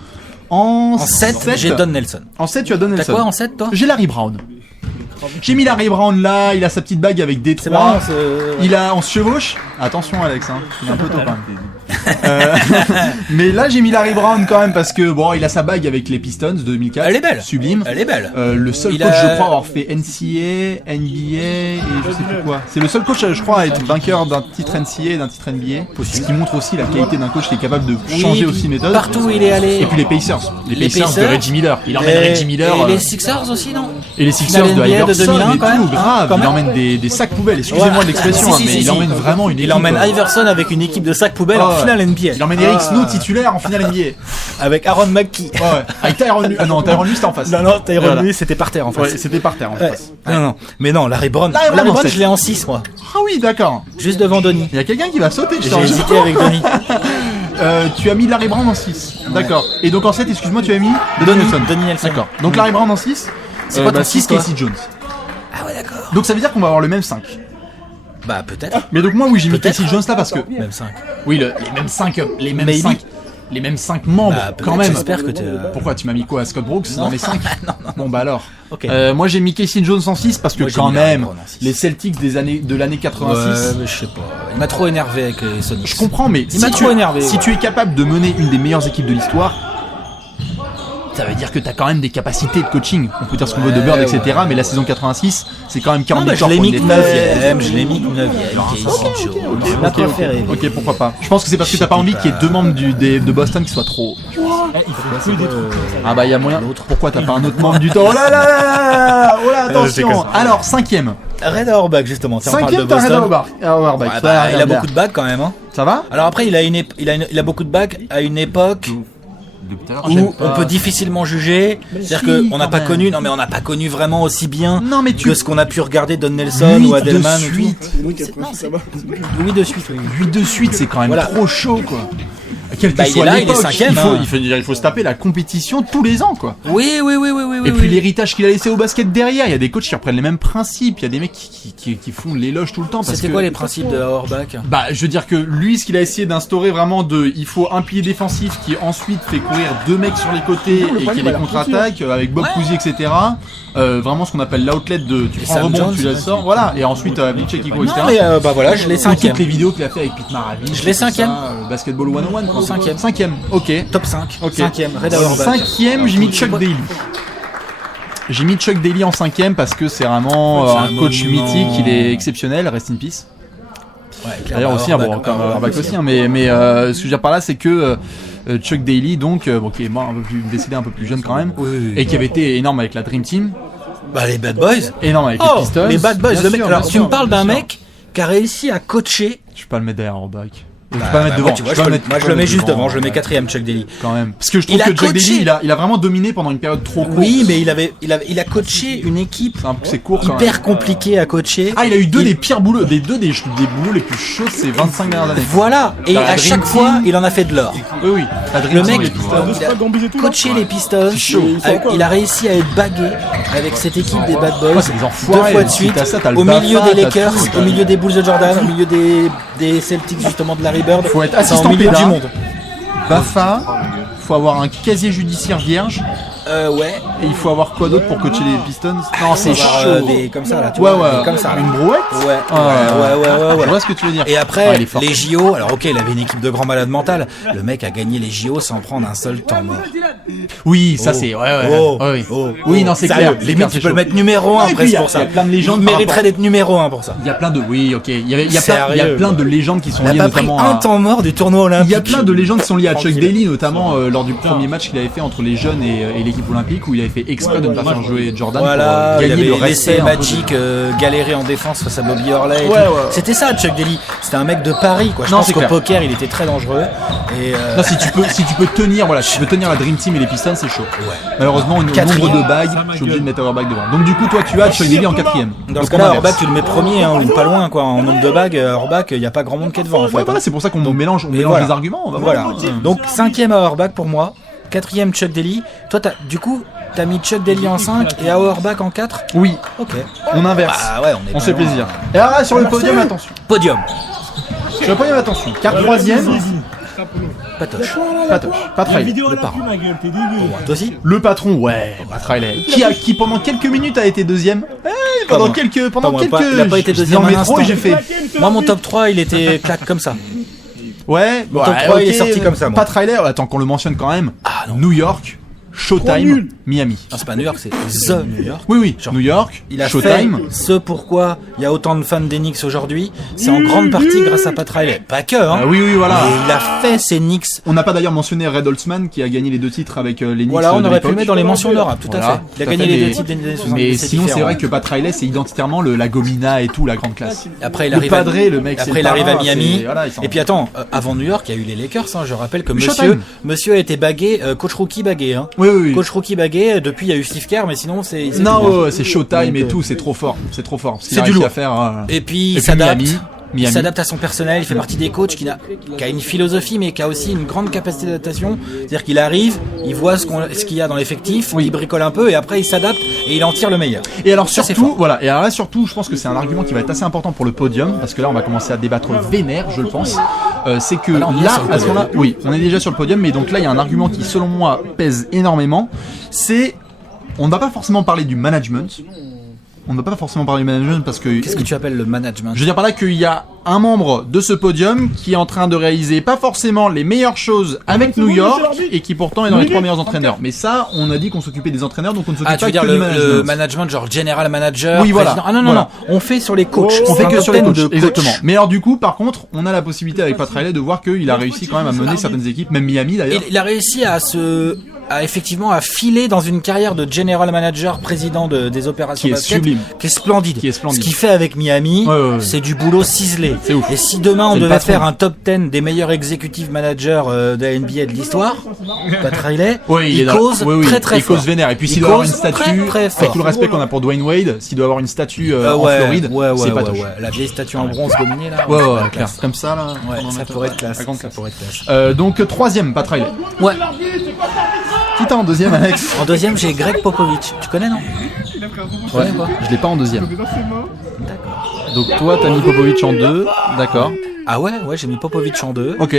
En 7, j'ai Don Nelson. En 7, tu as Don T'as Nelson. quoi en 7, toi? J'ai Larry Brown. J'ai mis Larry Brown là, il a sa petite bague avec C'est marrant, Détroit. On se chevauche. Attention Alex, hein. Il est un peu tôt quand même. Mais là j'ai mis Larry Brown quand même parce que bon, il a sa bague avec les Pistons de 2004. Elle est belle. Sublime. Elle est belle. Le seul Il coach, a- je crois, à avoir fait NCA, NBA et je sais plus quoi. C'est le seul coach, je crois, à être vainqueur d'un titre NCA et d'un titre NBA. Ce qui montre aussi la qualité d'un coach qui est capable de changer Oui, aussi méthode. Partout où il est allé. Et puis les Pacers. Les Les Pacers de Pacers. Reggie Miller. Il emmène Reggie Miller. Et les Sixers aussi, non? Et les Sixers Finale de NBA de Iverson 2001, et quand même. tout, grave. Quand Il même. emmène des sacs poubelles, excusez-moi de l'expression, Si, hein, mais si, il si. emmène vraiment une équipe. Il emmène Iverson avec une équipe de sacs poubelles Ah en ouais. finale NBA. Il emmène Eric Snow titulaire en finale NBA. Avec Aaron McKee. Ouais, ouais. Avec Tyronn Lue. Ah non, Tyronn Lue c'était en face. Non, Tyronn Voilà. Lue, c'était par terre en Ouais, fait. c'était par terre en Ouais. face. Non. Mais non, Larry Brown. Larry Brown en Brown, 7. je l'ai en 6, moi. Ah oui, d'accord. Juste devant Donny. Il y a quelqu'un qui va sauter, je J'ai t'en jure. hésité avec Donny. Tu as mis Larry Brown en 6. D'accord. Et donc en 7, excuse-moi, tu as mis Donny Nelson. Nelson. D'accord. Donc Larry Brown en 6. C'est quoi ton 6 six, toi Casey Jones. Ah ouais, d'accord. Donc ça veut dire qu'on va avoir le même 5. Bah, peut-être. Mais donc moi oui, j'ai mis Peut-être. Casey Jones là parce que Même 5. oui, les mêmes 5 Maybe. les mêmes 5 membres Bah, quand peut-être, même. j'espère que t'es, Pourquoi tu m'as mis quoi à Scott Brooks dans les 5? Bon bah alors. Ok. Moi j'ai mis Casey Jones en 6 parce que Moi, j'ai quand mis Larry même Brown en 6. les Celtics de l'année 86. Ouais, mais je sais pas. Il m'a trop énervé avec les Sonics. Je comprends, mais Il m'a trop énervé, si ouais. tu es capable de mener une des meilleures équipes de l'histoire, ça veut dire que tu as quand même des capacités de coaching. On peut dire ce qu'on veut de Bird, etc. ouais, mais la saison 86, c'est quand même Non, 40 bah, je victoires l'ai pour mis une que défaite. 9ème. Je l'ai mis que 9ème. Casey Jones. Ma Ok, préférée. ok, pourquoi pas. Je pense que c'est parce que t'as pas envie qu'il y ait deux membres de Boston qui soient trop. Ah bah il y a moyen. Pourquoi t'as pas un autre membre du temps? Oh là là là là. Oh là, attention. Alors 5ème. Red Auerbach, justement. Tiens, on parle de 5ème, t'as Red Boston. Auerbach. Ouais, bah, il a beaucoup de bagues quand même. Hein. Ça va? Alors après, il a beaucoup de bagues à une époque Depuis tout à l'heure, où on peut difficilement juger. C'est-à-dire si, qu'on n'a quand pas même. connu, non mais on n'a pas connu vraiment aussi bien Non, mais tu- que ce qu'on a pu regarder Don Nelson 8 ou de Adelman. suite. Oui, de suite. Oui. 8 de suite, c'est quand même Voilà. trop chaud quoi. Quelle que Bah, il soit est là, il est l'époque, cinquième, il faut, hein. il faut se taper la compétition tous les ans quoi. Oui. Et puis l'héritage qu'il a laissé au basket derrière, il y a des coachs qui reprennent les mêmes principes, il y a des mecs qui font l'éloge tout le temps. Parce C'était que, quoi les principes de Auerbach? Bah, je veux dire que lui, ce qu'il a essayé d'instaurer vraiment il faut un pilier défensif qui ensuite fait courir deux mecs sur les côtés et qui a des contre-attaques avec Bob Cousy, etc. Vraiment ce qu'on appelle l'outlet de tu prends Sam un rebond, Jones, tu la sors, voilà. Et ensuite Havlicek qui court, Non etc. mais bah voilà, je l'ai Toutes 5ème. les vidéos qu'il a fait avec Pete Maravich. Je l'ai 5ème. Basketball 101 quoi. 5ème. 5ème, ok. Top 5. Ok. 5ème, Red Auerbach. 5ème, j'ai mis Chuck Daly. J'ai mis Chuck Daly en 5ème parce que c'est vraiment C'est un un coach monument. mythique, il est exceptionnel, rest in peace. Ouais, D'ailleurs aussi, Auerbach, bon, comme Auerbach Auerbach aussi, hein, mais ce que je veux dire par là, c'est que Chuck Daly, donc, bon, qui est mort un peu plus, décédé un peu plus jeune quand même, Oui. et qui avait été énorme avec la Dream Team, Bah les Bad Boys. énorme avec Oh, les Pistons. les Bad Boys. Bien Le mec, sûr, alors bien tu sûr, me parles bien d'un sûr. mec qui a réussi à coacher. Je peux pas le mettre derrière Auerbach. Je Bah, peux pas le mettre moi, devant. tu vois, peux pas moi je le mets juste devant, je le mets ouais, 4ème Chuck Daly. quand même. Parce que je trouve Il a que Chuck coaché. Daly, il a vraiment dominé pendant une période trop courte. Oui, mais il a coaché une équipe C'est court quand même. hyper compliquée à coacher. Ah, il a eu deux des pires boulots, des boulots les plus chauds ces 25 dernières années. Voilà, et Dans la à Dream chaque Team. fois, il en a fait de l'or. Oui, la Dream Le Team, mec, les Pistons. il a coaché les Pistons, chaud. il a réussi à être bagué avec cette équipe des Bad Boys Ouais, c'est des deux enfoirés, fois de si suite, t'as ça, t'as le au milieu Bafa, des t'as Lakers, tout, au milieu des Bulls de Jordan, au milieu des Celtics justement de Larry Bird. Faut être C'est assistant au milieu pédard. du monde. Bafa, faut avoir un casier judiciaire vierge Ouais. Et il faut avoir quoi d'autre pour coacher les Pistons? Non, c'est chaud. Des comme ça là, tu Ouais, vois, ouais, des comme ça. Là. Une brouette? Ouais, Je ouais. vois ce que tu veux dire. Et Ouais, après, il est fort. les JO, alors ok, il avait une équipe de grands malades mentales. Le mec a gagné les JO sans prendre un seul temps mort. Oui, ça c'est. Ouais. Oui, non, c'est Sérieux, clair. les mecs, tu peux le mettre numéro 1 et puis, presque il y a- pour ça. il y a plein de légendes Il par mériterait d'être numéro 1 pour ça. Il y a plein de. Oui, ok. Il y a Sérieux, plein de légendes qui sont Il liées n'a pas pris notamment un à. temps mort du tournoi Il olympique. y a plein de légendes qui sont liées à Chuck Tranquille. Daly, notamment lors du premier match qu'il avait fait entre les jeunes et l'équipe olympique, où il avait fait exprès de ne pas faire jouer Jordan Voilà, pour il gagner le avait laissé respect. un peu de- Magic galérer en défense face à Bobby Hurley. et Ouais, tout. ouais. C'était ça, Chuck Daly. C'était un mec de Paris, quoi. Je Non, pense c'est qu'au clair. poker, il était très dangereux. Et Non, si tu peux tenir, voilà, si tu peux tenir la Dream Team et les Pistons, c'est chaud. Malheureusement, au nombre Quatrième. de bagues, je suis obligé de mettre Auerbach devant. Donc du coup, toi, tu as Chuck Daly en 4ème. dans Donc, ce cas-là, on inverse. Auerbach, tu le mets premier, hein, ou pas loin, quoi. En nombre de bagues, Auerbach, il n'y a pas grand monde qui est devant. En fait, Ouais, voilà, c'est pour ça qu'on mélange voilà. les arguments. On va Voilà. voir. Donc 5ème à Auerbach pour moi, 4ème Chuck Daly. Toi, t'as mis Chuck Daly en 5 et Auerbach en 4. Oui, Ok. on inverse. Ah ouais, On pas se fait loin. plaisir. Et alors là, sur le podium, attention. Podium. Sur le podium, attention. Carte 3ème, Patoche. Patoche. Pat Riley. Vidéo Le à parent. l'appui, ma gueule, t'es dégueu. Toi aussi. Le patron, ouais, Pat Riley. Qui pendant quelques minutes a été deuxième. Pendant moi. quelques. Pas moi, quelques. il a pas été je- deuxième Dans un le métro, instant. et j'ai fait. Moi, mon top 3, il était claque comme ça. Ouais, Mon top 3, il est sorti comme ça, moi. Pat Riley, attends, qu'on le mentionne quand même. Ah non. New York, Showtime, Miami. Non, c'est pas New York, c'est The New York. Oui, Genre, New York, Il a Showtime. fait ce pourquoi il y a autant de fans des Knicks aujourd'hui. C'est en grande partie grâce à Pat Riley. Pas que, hein. Ah oui, voilà. Mais il a fait ces Knicks. On n'a pas d'ailleurs mentionné Red Holtzman qui a gagné les 2 titres avec les Knicks. Voilà, on de aurait pu le l'époque. mettre dans les mentions honorables, tout Voilà, à fait. Il a tout à gagné fait, les mais- 2 titres des années 70. Mais sinon, c'est différent. vrai que Pat Riley, c'est identitairement la Gomina et tout, la grande classe. Après, il Le arrive padré, le mec, c'est Après, le il arrive à parrain, Miami. c'est- voilà, il s'en- Et puis attends, avant New York, il y a eu les Lakers. Hein. Je rappelle que Showtime. monsieur a été bagué, coach rookie bagué. Hein. Oui. Coach rookie bagué. Depuis, il y a eu Steve Kerr, mais sinon, c'est tout, hein. Non, ouais, c'est Showtime et Donc, tout, c'est trop fort. C'est trop fort. Ce qu'il c'est a du réussi lourd. à faire. Et puis, il puis s'adapte. Miami. Il s'adapte à son personnel, il fait partie des coachs qui a une philosophie mais qui a aussi une grande capacité d'adaptation. C'est-à-dire qu'il arrive, il voit ce qu'il y a dans l'effectif, il bricole un peu et après il s'adapte et il en tire le meilleur. Et alors Ça, c'est surtout, fort. voilà. Et alors là surtout, je pense que c'est un argument qui va être assez important pour le podium, parce que là on va commencer à débattre vénère, je le pense. C'est que là, on y est là, sur le à ce podium. moment-là, oui, on est déjà sur le podium, mais donc là il y a un argument qui, selon moi, pèse énormément. C'est, on ne va pas forcément parler du management. On ne va pas forcément parler du management parce que. Qu'est-ce que tu appelles le management? Je veux dire par là qu'il y a un membre de ce podium qui est en train de réaliser pas forcément les meilleures choses avec New York et qui pourtant est dans les 3 meilleurs entraîneurs. Mais ça, on a dit qu'on s'occupait des entraîneurs, donc on ne s'occupe Ah, tu pas veux dire que du le management. management, genre general manager, Oui, voilà. président. Ah non, Voilà. on fait sur les coachs. On fait un que top sur les 10 coachs, de coachs. exactement. Mais alors du coup, par contre, on a la possibilité avec Pat Riley de voir qu'il a réussi quand même à mener certaines équipes, même Miami d'ailleurs. Il a réussi effectivement à filer dans une carrière de general manager, président des opérations Qui est basket, sublime. qui est splendide. Qui est splendide. Ce qu'il fait avec Miami, Ouais. c'est du boulot ciselé. C'est ouf. Et si demain on C'est le devait patron. faire un top 10 des meilleurs executive managers de la NBA de l'histoire, Pat Riley, Oui, il cause très très il fort. cause vénère. Et puis Il s'il doit avoir une cause statue, très, très avec fort. tout le respect qu'on a pour Dwayne Wade, s'il doit avoir une statue en ouais, Floride, c'est pas ouais. La vieille statue en bronze dominée là. Ouais, ça ouais, pourrait être clair. classe. Comme ça là. Ouais, on en ça met- pourrait être classe. la grande Ça classe. pourrait être classe. Donc 3ème, Pat Riley. Ouais. Qui t'as en 2ème, Alex? En deuxième, j'ai Greg Popovich. Tu connais, non? Ouais, je l'ai pas en 2ème. Donc toi, t'as mis Popovic en 2, d'accord. Ah ouais, j'ai mis Popovich en 2. Ok.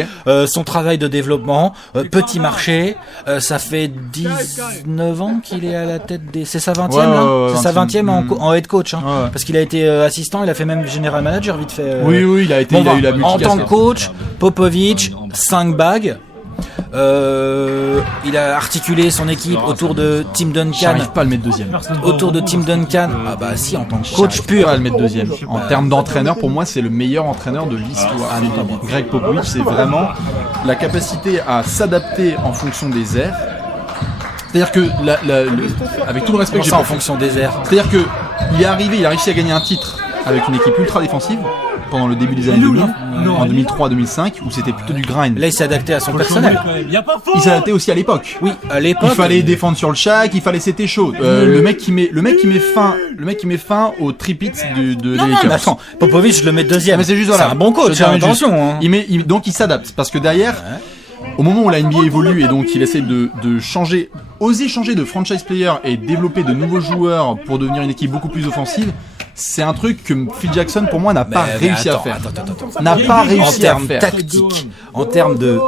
Son travail de développement, petit marché, ça fait 19 ans qu'il est à la tête des... C'est sa 20e, Ouais, là ouais, C'est sa 20e en head coach, hein. Ouais. Parce qu'il a été assistant, il a fait même general manager vite fait. Oui, il a été, Bon, il a eu la en tant que multicasquette. coach, Popovich, 5 bagues. Il a articulé son équipe autour de Tim Duncan. J'arrive pas à le mettre 2ème. Autour de Tim Duncan. Ah bah si, en tant que coach J'arrive pur. pas à le mettre 2ème. En termes d'entraîneur, pour moi, c'est le meilleur entraîneur de l'histoire. Greg Popovich, c'est vraiment la capacité à s'adapter en fonction des airs. C'est-à-dire que, avec tout le respect Comment que j'ai ça, en pour fonction des airs? c'est-à-dire que il est arrivé, il a réussi à gagner un titre avec une équipe ultra défensive pendant le début des années 2000, en 2003-2005, où c'était plutôt du grind. Là, il s'est adapté à son personnel. Y'a pas faux. Il s'adaptait aussi à l'époque. Oui, à l'époque. Il fallait défendre sur le shack, c'était chaud. Le mec qui met fin au tripit de Non, des non, Lakers. mais attends, Popovich, je le mets deuxième. Mais c'est juste voilà. un bon coach, Je hein, termine juste. attention. Hein. Donc il s'adapte parce que derrière, au moment où la NBA évolue et donc il essaie de changer, oser changer de franchise player et développer de nouveaux joueurs pour devenir une équipe beaucoup plus offensive, c'est un truc que Phil Jackson pour moi n'a pas Mais réussi à attends, faire. attends. N'a pas En réussi à termes faire. tactiques, en termes de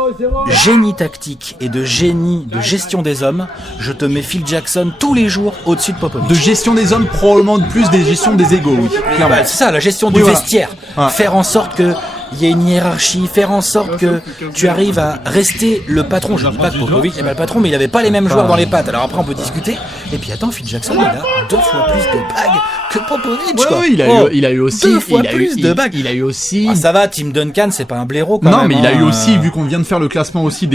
génie tactique et de génie de gestion des hommes, je te mets Phil Jackson tous les jours au-dessus de Popovich. De gestion des hommes, probablement plus des gestions des égos, oui. Clairement. Bah, c'est ça, la gestion du Oui, voilà. vestiaire. Ouais. Faire en sorte que il y ait une hiérarchie, faire en sorte que tu arrives à rester le patron. Je dis pas que Popovich n'est pas le patron, mais il avait pas les mêmes joueurs dans les pattes. Alors après, on peut discuter. Et puis attends, Phil Jackson, il a 2 fois plus de bagues que Popovich. Ouais, quoi. ouais, il a eu aussi 2 fois plus de bagues. Il a eu aussi Ah, ça va, Tim Duncan, c'est pas un blaireau quand non, même. mais il a eu hein. aussi, vu qu'on vient de faire le classement aussi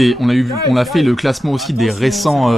on a fait le classement aussi des récents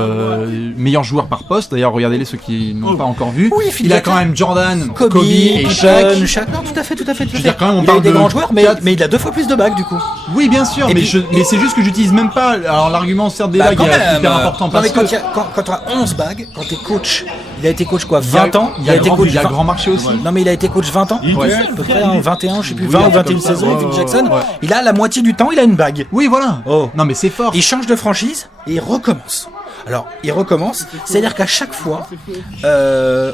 meilleurs joueurs par poste. D'ailleurs, regardez-les ceux qui n'ont pas encore vu. Oui, Phil il a Jackson. quand même Jordan, Kobe et Shaq. Non, tout à fait. veux dire, quand même, on il a eu parle des de grands joueurs, mais il a 2 fois plus de bagues du coup. Oui, bien sûr, Et mais, puis- mais c'est juste que j'utilise même pas. Alors l'argument certes des bagues quand est même, hyper important non, parce mais que quand tu as 11 bagues, quand t'es coach, il a été coach quoi, il y a- 20 ans, il y a été grand- coach il y a 20 grand marché aussi. Non mais il a été coach 20 ans, Ouais. à peu près hein, 21, je sais plus, Oui, 20 un ou truc 21 comme ça, saisons, ouais, Phil ouais, Jackson, ouais. il a la moitié du temps, il a une bague. Oui, voilà. Oh. Non, mais c'est fort. Il change de franchise et il recommence. Alors, il recommence, c'est-à-dire qu'à chaque fois,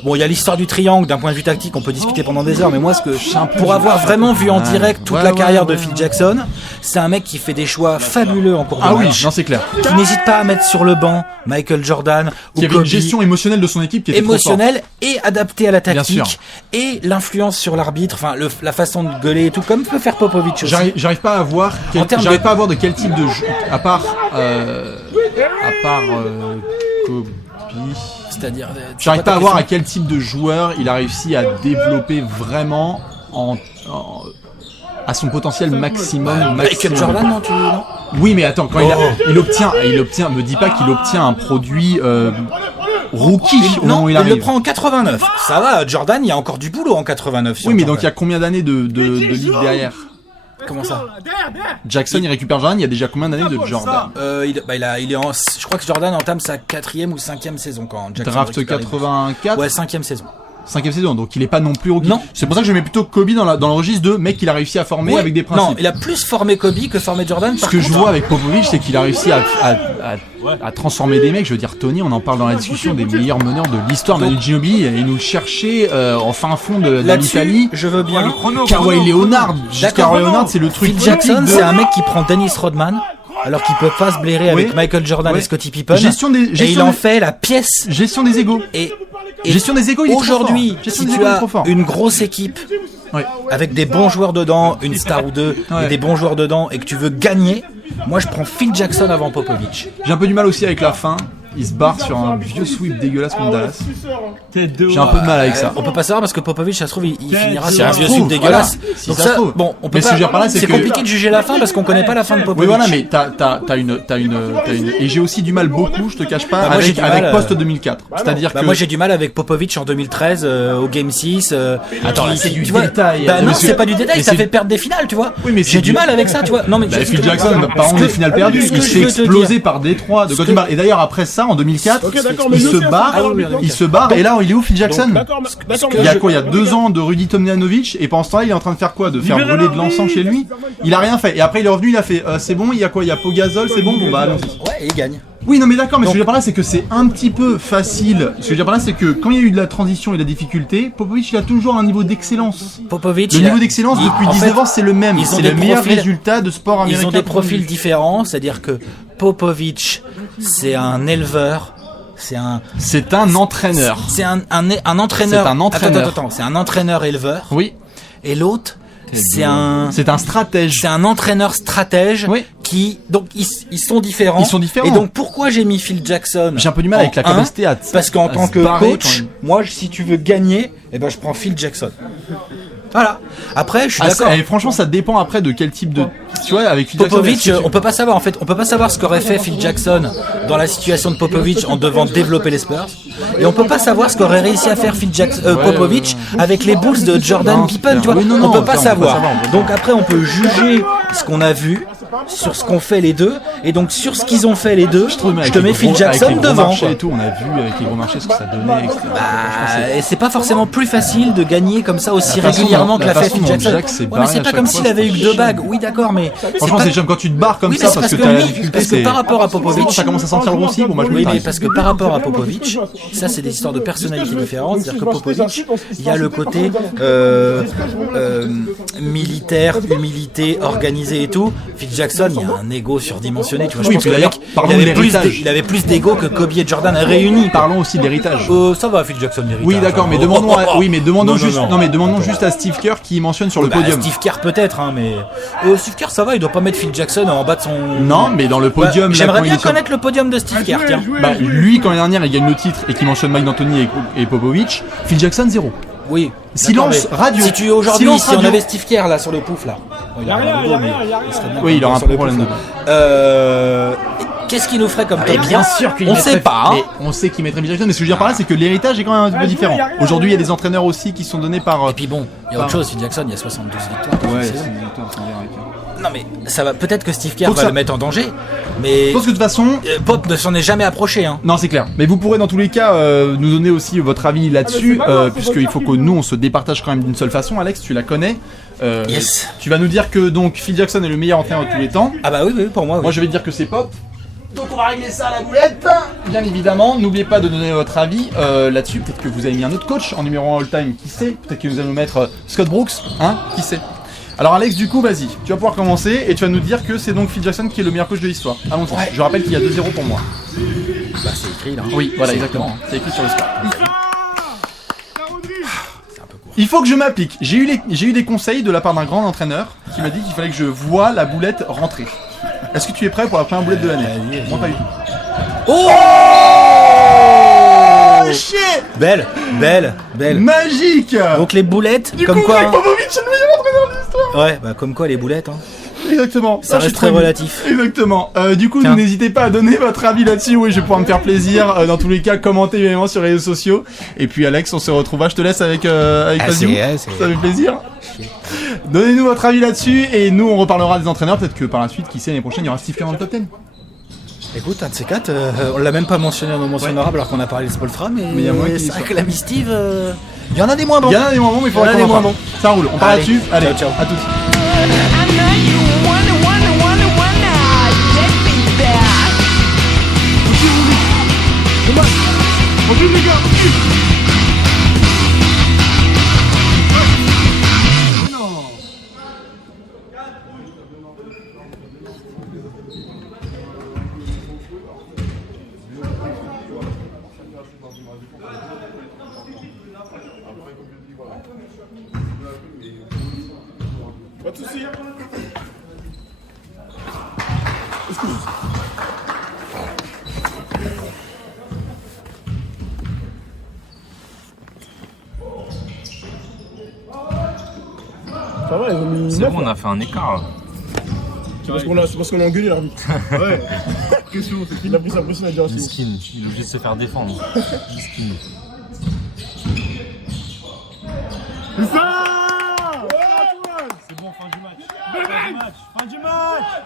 bon, il y a l'histoire du triangle, d'un point de vue tactique, on peut discuter pendant des heures, mais moi, pour avoir vraiment vu en direct toute la carrière de Phil Jackson, c'est un mec qui fait des choix fabuleux en cours de Ah oui, match, non, c'est clair. qui n'hésite pas à mettre sur le banc Michael Jordan ou Il y avait Kobe, une gestion émotionnelle de son équipe qui était trop émotionnelle et adaptée à la Bien sûr. tactique, et l'influence sur l'arbitre, enfin, la façon de gueuler et tout, comme peut faire Popovich forte. aussi. J'arrive pas à voir En termes j'arrive de- pas à voir de quel type de jeu à part Kobe. C'est-à-dire, J'arrive pas à voir à quel type de joueur il a réussi à développer vraiment à son potentiel maximum. Michael Jordan, non, non? Oui, mais attends, quand il obtient, me dis pas qu'il obtient un produit rookie au moment Non, où il il arrive. le prend en 89. Ça va, Jordan, il y a encore du boulot en 89. si Oui, on mais t'en donc il y a veut. combien d'années de ligue derrière? Comment ça? Jackson il récupère Jordan, il y a déjà combien d'années de Jordan? Il est en. Je crois que Jordan entame sa 4e ou 5e saison quand Jackson Draft récupère les 84, Bulls. Ouais, 5e saison. 5ème saison, donc il est pas non plus rookie. Non. C'est pour ça que je mets plutôt Kobe dans le registre de mec qu'il a réussi à former Ouais, avec des principes. Non, il a plus formé Kobe que formé Jordan. Ce par que je contre, vois avec Popovich, c'est qu'il a réussi à transformer des mecs. Je veux dire, Tony, on en parle dans la discussion des meilleurs meneurs de l'histoire. Manu Ginobili, et nous le chercher en fin fond de là-dessus, l'Italie. je veux bien. Kawhi Leonard. Jusqu'à D'accord. Leonard, c'est le truc Phil Jackson, typique de- c'est un mec qui prend Dennis Rodman. Alors qu'il peut pas se blairer avec Michael Jordan Oui. et Scottie Pippen. Gestion des- et gestion il en des- fait la pièce. Gestion des égos. Et Gestion des égos, il est trop aujourd'hui, fort. Gestion si des tu égos, il est as trop fort. une grosse équipe Ouais. avec des bons joueurs dedans, une star ou deux, Ouais. et des bons joueurs dedans, et que tu veux gagner, moi je prends Phil Jackson avant Popovich. J'ai un peu du mal aussi avec la fin. Il se barre sur un vieux sweep dégueulasse contre Dallas. Tête de J'ai un peu de mal avec ça. On peut pas savoir parce que Popovich, ça se trouve, il finira sur Ça un se vieux trouve, sweep dégueulasse. voilà. Si Donc ça se ça, trouve. bon, on peut Mais ce que pas. je veux dire par là, c'est C'est que- compliqué de juger la fin parce qu'on connaît pas la fin de Oui, Popovich. voilà, mais t'as une, et j'ai aussi du mal beaucoup, je te cache pas, Bah, moi, j'ai avec, du mal, avec post 2004. C'est-à-dire Bah que. moi j'ai du mal avec Popovich en 2013 au Game 6. Attends, là, qui- c'est du tu vois, détail. Bah non, Monsieur- c'est pas du détail, mais ça c'est- fait perdre des finales, tu vois. Oui, mais c'est j'ai du du- mal avec ça, tu vois. Non mais Bah, je- Phil Jackson, par exemple, des finales perdues, ce que il je se fait veux te exploser dire- par Détroit de Gothenburg. Et d'ailleurs, après ça, en 2004, Ok, d'accord, mais il je se sais, barre, ah oui, il se barre, et là, il est où Phil Jackson? D'accord, d'accord, Il y a quoi? Il y a 2 ans de Rudy Tomljanovic, et pendant ce temps-là, il est en train de faire quoi? De faire brûler de l'encens chez lui? Il a rien fait. Et après, il est revenu, il a fait, c'est bon, il y a quoi? Il y a Pogazol, c'est bon? Bon, bah, allons-y. Ouais, et il gagne. Oui, non, mais d'accord, mais ce que je veux dire par là, c'est que c'est un petit peu facile. Ce que je veux dire par là, c'est que quand il y a eu de la transition et de la difficulté, Popovich, il a toujours un niveau d'excellence. Popovich, Le il a- niveau d'excellence il- depuis en 19 fait, ans, c'est le même. ils ont C'est des le meilleur profils- résultat de sport américain. Ils ont des pour profils lui. différents, c'est-à-dire que Popovich, c'est un éleveur, c'est un entraîneur. c'est un entraîneur. C'est un entraîneur. Attends, c'est un entraîneur éleveur. Oui. Et l'autre, c'est un stratège. c'est un entraîneur stratège Oui. qui donc ils sont différents. Ils sont différents. Et donc pourquoi j'ai mis Phil Jackson? J'ai un peu du mal en avec la 1? capacité à Parce qu'en à tant se que barrer coach, quand moi si tu veux gagner, eh ben je prends Phil Jackson. Voilà. Après, je suis d'accord. Franchement, ça dépend après de quel type de. Tu vois, avec Phil Jackson, Popovich, si tu- on peut pas savoir en fait, on peut pas savoir ce qu'aurait fait Phil Jackson dans la situation de Popovich en devant développer les Spurs, et on peut pas savoir ce qu'aurait réussi à faire Phil Jackson, Popovich avec les Bulls de Jordan Non, Pippen, c'est tu vois. clair. Oui, non, on non, peut pas ça, on peut pas savoir. savoir, on peut pas Donc après, on peut juger ce qu'on a vu sur ce qu'ont fait les deux, Et donc sur ce qu'ils ont fait les deux, je te Avec mets les Phil gros- Jackson avec les gros devant. marchés quoi. et tout, on a vu avec les gros marchés ce que ça donnait, etc. Et c'est pas forcément plus facile de gagner comme ça aussi La façon régulièrement dont- que la l'a fait façon Phil dont Jackson. Jack s'est Ouais, mais barré c'est à pas chaque comme fois, s'il avait eu que c'est 2 chiant. bagues. Oui, d'accord, mais Franchement, c'est comme quand tu te barres comme oui, ça mais c'est parce que parce t'as que la lui, difficulté. parce que c'est- par rapport à C'est bon, Popovic, ça commence à sentir le roussi. Bon, moi je me oui, mais taille. parce que par rapport à Popovic, ça c'est des histoires de personnalités différentes. C'est-à-dire que Popovic, il y a le côté militaire, humilité, organisé et tout. Phil Jackson, il y a un ego surdimensionné. Tu vois, Oui, je pense puis que le d'ailleurs, mec, parlons il de avait plus l'héritage. il avait plus d'ego que Kobe et Jordan réunis. quoi. Parlons aussi de l'héritage. Ça va, Phil Jackson l'héritage. Oui, d'accord, mais Oh, demandons, oh, oh, oh. oui, mais demandons Non, juste, non. non, mais demandons juste à Steve Kerr qui mentionne sur le Bah, podium. Steve Kerr peut-être, hein, mais Steve Kerr ça va, il doit pas mettre Phil Jackson en bas de son. Non, mais dans le podium, là, J'aimerais quand il bien est sur- connaître le podium de Steve Kerr, tiens. Bah, lui, quand l'année dernière, il gagne le titre et qu'il mentionne Mike D'Antoni et Popovic, Phil Jackson 0. Oui. Silence D'accord, mais radio. Si tu aujourd'hui, Silence si on radio. avait Steve Kerr là sur le pouf là. Bon, il a rien au dos, mais il serait bien Oui, il aura un sur le problème pouf, de là. Qu'est-ce qu'il nous ferait comme top 10? On sait pas, hein. Mais on sait qu'il mettrait Phil Jackson, mais ce que je veux dire par là, c'est que l'héritage est quand même un peu différent. Aujourd'hui, il y a des entraîneurs aussi qui sont donnés par. Et puis bon, il y a autre chose, Phil Jackson, il y a 72 victoires. Ouais, cette saison. c'est Non mais ça va peut-être que Steve Kerr Donc va ça- le mettre en danger, mais Je pense que de toute façon, Pop ne s'en est jamais approché, hein. non, c'est clair. Mais vous pourrez dans tous les cas nous donner aussi votre avis là-dessus, puisqu'il faut que nous on se départage quand même d'une seule façon. Alex, tu la connais. Yes. Tu vas nous dire que donc Phil Jackson est le meilleur entraîneur de tous les temps. Ah bah oui, oui, pour moi. Oui. Moi, je vais te dire que c'est Pop. Donc on va régler ça à la boulette. Bien évidemment, n'oubliez pas de donner votre avis là-dessus. Peut-être que vous avez mis un autre coach en numéro 1 all-time, qui sait. Peut-être que vous allez nous mettre Scott Brooks, hein, qui sait. Alors Alex, du coup, vas-y, tu vas pouvoir commencer et tu vas nous dire que c'est donc Phil Jackson qui est le meilleur coach de l'histoire. Allons-y. Ouais. Je rappelle qu'il y a 2-0 pour moi. Bah c'est écrit là. Oui, voilà, C'est exactement. C'est écrit sur le score. C'est un peu court. Il faut que je m'applique. J'ai eu des conseils de la part d'un grand entraîneur qui m'a dit qu'il fallait que je voie la boulette rentrer. Est-ce que tu es prêt pour la première boulette de l'année? Vas-y. Moi, pas du tout. Oh, Shit! belle, belle, belle. Magique! Donc les boulettes, Du comme coup, quoi. Greg Popovich est le meilleur entraîneur de l'histoire! Ouais, bah comme quoi les boulettes, hein. Exactement. Ça je suis reste très trop ému. relatif. Exactement. Du coup, Tiens. n'hésitez pas à donner votre avis là-dessus. Oui, je vais pouvoir me faire plaisir. Dans tous les cas, commentez évidemment sur les réseaux sociaux. Et puis, Alex, on se retrouvera. Je te laisse avec Fazio. c'est- Ça fait plaisir. Donnez-nous votre avis là-dessus. Et nous, on reparlera des entraîneurs. Peut-être que par la suite, qui sait, l'année prochaine, il y aura Steve Kerr dans le top 10. Écoute, un de ces quatre, on l'a même pas mentionné en mention honorable alors qu'on a parlé de Spolstra, mais il y a moins qui y c'est vrai soit. que la Miss Steve, il y en a des moins bons. Il y en a des moments, mais il faudra Il y en a qu'on des en moins parle. Ça roule. On part Allez. là-dessus. Allez, Ciao, ciao. à tous. I know you wanna take me back. Continue, les gars, continue. Pas de soucis. Ça va, ils ont mis C'est 9. bon, on a fait un écart. C'est parce qu'on a engueulé l'arbitre. Ouais. Question, c'est qu'il a pris sa pression, il a dit aussi. Miskin, il est obligé de se faire défendre. Miskin. C'est ça. C'est bon, fin du match. Fin du match. Fin du match.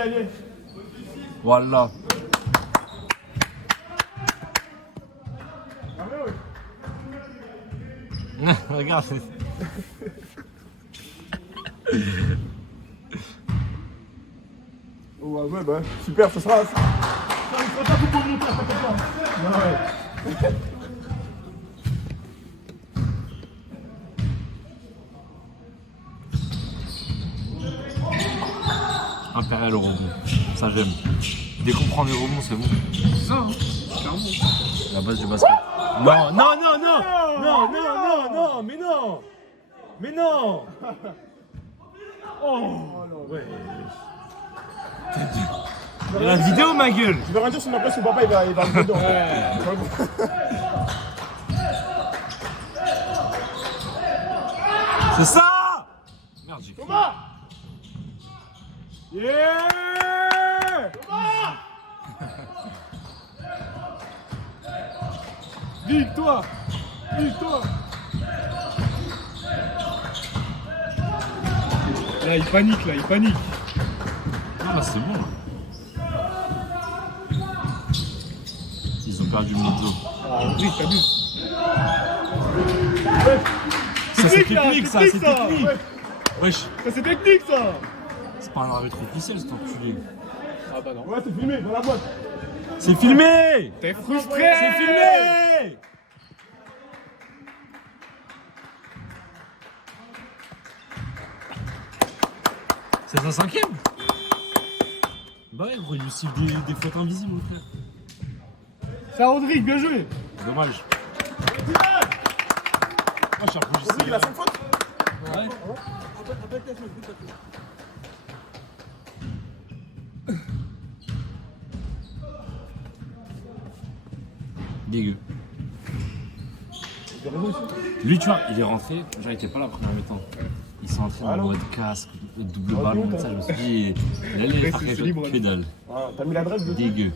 Allez. Voilà. Regarde, Ouais, bah, super, ça sera. Ça sera pas tout pour monter, ça pas. Ouais. Impérial au rebond. Ça j'aime. Dès qu'on prend des rebonds, c'est bon. C'est ça, hein. Clairement. La base du basket. Non, mais non. Mais non. Oh. Ouais. La vidéo, ma gueule. Je vais rien dire sur ma place, son papa il va le dedans. C'est ça. Merde, j'ai crié. Thomas. Yeah. Victoire. Victoire. Là, il panique, là, il panique. Non, là, c'est bon. Là. Ils ont perdu le dos. Ah, Rodrigue, t'abuses. Ça, c'est Technique, là, technique, ça, c'est ça. technique. Wesh, Ça, c'est technique, ça. c'est pas un arbitre officiel, cet enculé. Ah bah non. Ouais, c'est filmé dans la boîte. C'est filmé. T'es frustré. C'est filmé. C'est sa 5ème. Bah ouais, gros, il lui siffle des fautes invisibles, mon frère. Ça, Rodrigue, bien joué. Dommage. Oh, je suis applaudi. Il a 5 fautes. Ouais. Dégueu. Lui, tu vois, il est rentré, genre, il était pas là la première mi-temps. Il s'est entré en mode casque, double ballon, tout ça. Je me suis dit, il allait faire quelque chose que dalle. Ah, t'as mis l'adresse de. Dégueu.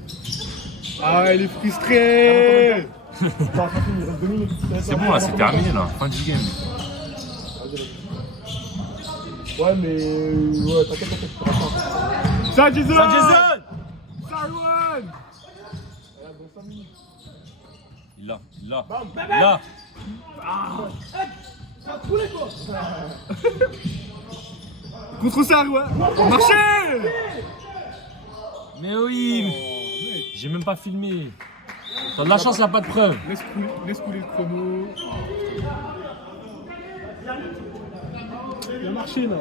Ah, il est frustré. Attends, il reste 2 minutes. C'est bon, là, c'est terminé, là. Fin du game. Ouais, mais. Ouais, t'inquiète. Ça, Jason. Ça, Jason. Sarwan. Il l'a. Il l'a. Contre Sarwan. Marchez. Mais oui. J'ai même pas filmé. T'as de la chance, il a pas de preuve. Laisse couler le chrono. Il a marché là.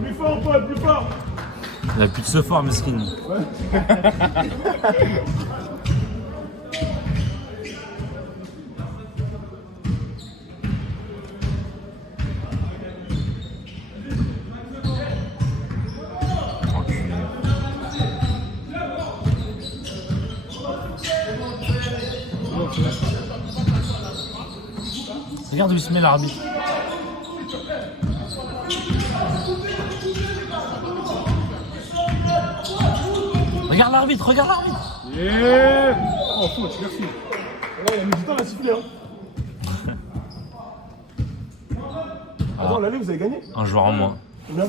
Plus fort, Paul, plus fort. Il a plus de ce fort, mesquine. Regarde où il se met l'arbitre. Regarde l'arbitre, regarde l'arbitre. Yeah. Oh, faute, merci. Ouais, il a mis du temps à siffler. Hein. Attends, l'aller, vous avez gagné. Un joueur en moins. Combien?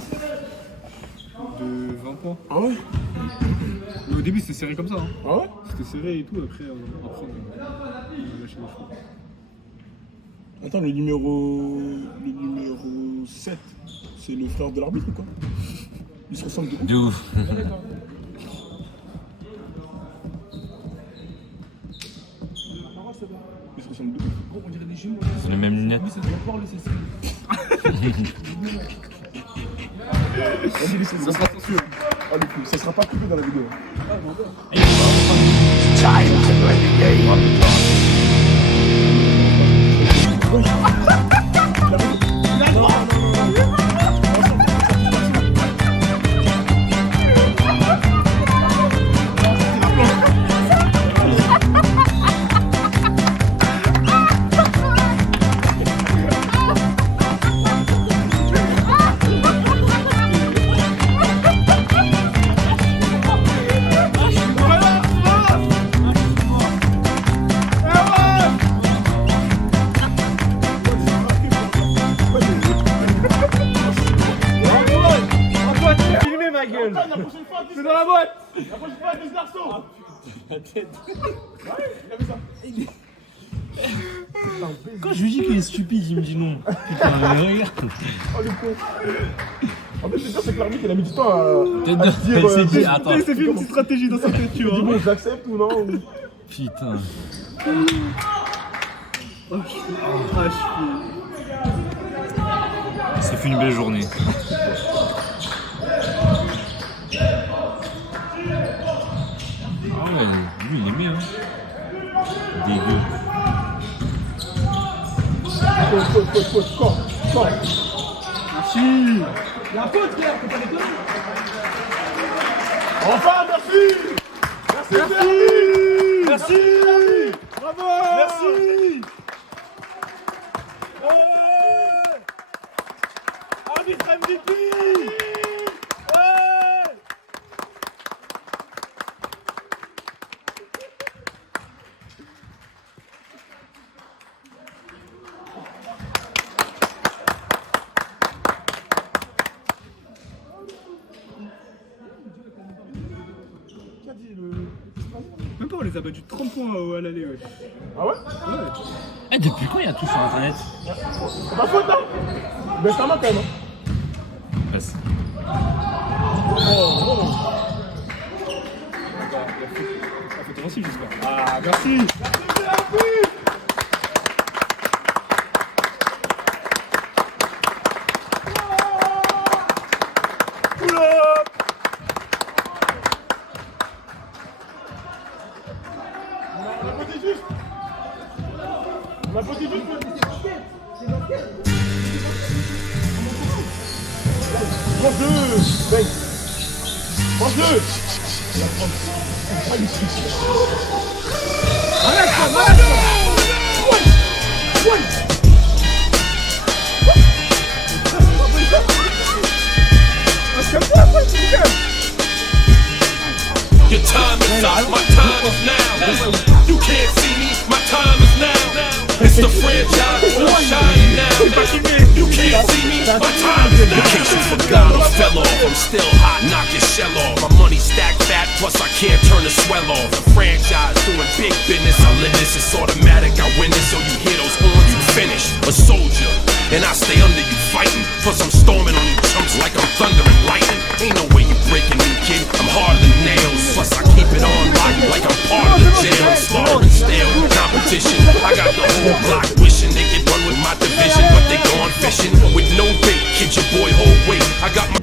De 20 points. Ah ouais? Mais au début, c'était serré comme ça. Hein. Ah ouais? C'était serré et tout. Après, on a lâché les cheveux. Attends, le numéro 7, c'est le frère de l'arbitre ou quoi? Ils se ressemblent de ouf. De ouf. Ils se ressemblent de ouf. Oh, on dirait des jumeaux. Ils ont les mêmes lunettes. Oui, ça doit voir le CC. Vas-y, ça sera censuré. Ah, le coup, ça sera pas coupé dans la vidéo. La prochaine fois, c'est dans la boîte. La prochaine fois, 10 garçons. La tête. Ouais, il a vu ça. Quand je lui dis qu'il est stupide, il me dit non. Putain, mais regarde. Oh le con. En fait, c'est sûr, c'est que l'arbitre, il a mis du temps à Peut-être dire. elle s'est dit, attends. Il s'est fait une petite stratégie dans sa tête, tu Il dit vois. bon, j'accepte ou non ou- Putain. Ça fait une belle journée. Ah ouais, lui il aimait hein. Dégueu. Faute, score. Si. La faute, frère, faut pas déconner. Enfin, merci. Merci. Bravo. Merci. Arbitre MVP. Même pas, on les a battus 30 points à l'aller, ouais. Ah ouais? Eh, depuis quand il y a tout sur internet? C'est pas faute, hein? Mais ça m'a quand même. Hein. Passe. La faute offensive, j'espère. Ah, merci. On applaudit juste. Mange-le. Mange-le. Your time is up, my time is now. You can't see me, my time is now. It's the franchise, I'm shining now. You can't see me, my time is now. Vacations forgot or fell off. I'm still hot, knock your shell off. My money stacked fat, plus I can't turn the swell off. The franchise doing big business, I live this, it's automatic. I win this, so you hear those horns, you finish. A soldier, and I stay under you fighting. Plus I'm storming on you chumps like I'm thunder and lightning. Ain't no way you breaking me, kid. I'm harder than nails. Plus I keep it on lock like I'm part of the jail. I'm slaughtering stale competition. I got the whole block wishing they could run with my division, but they gone fishing with no bait. Kid your boy whole weight. I got my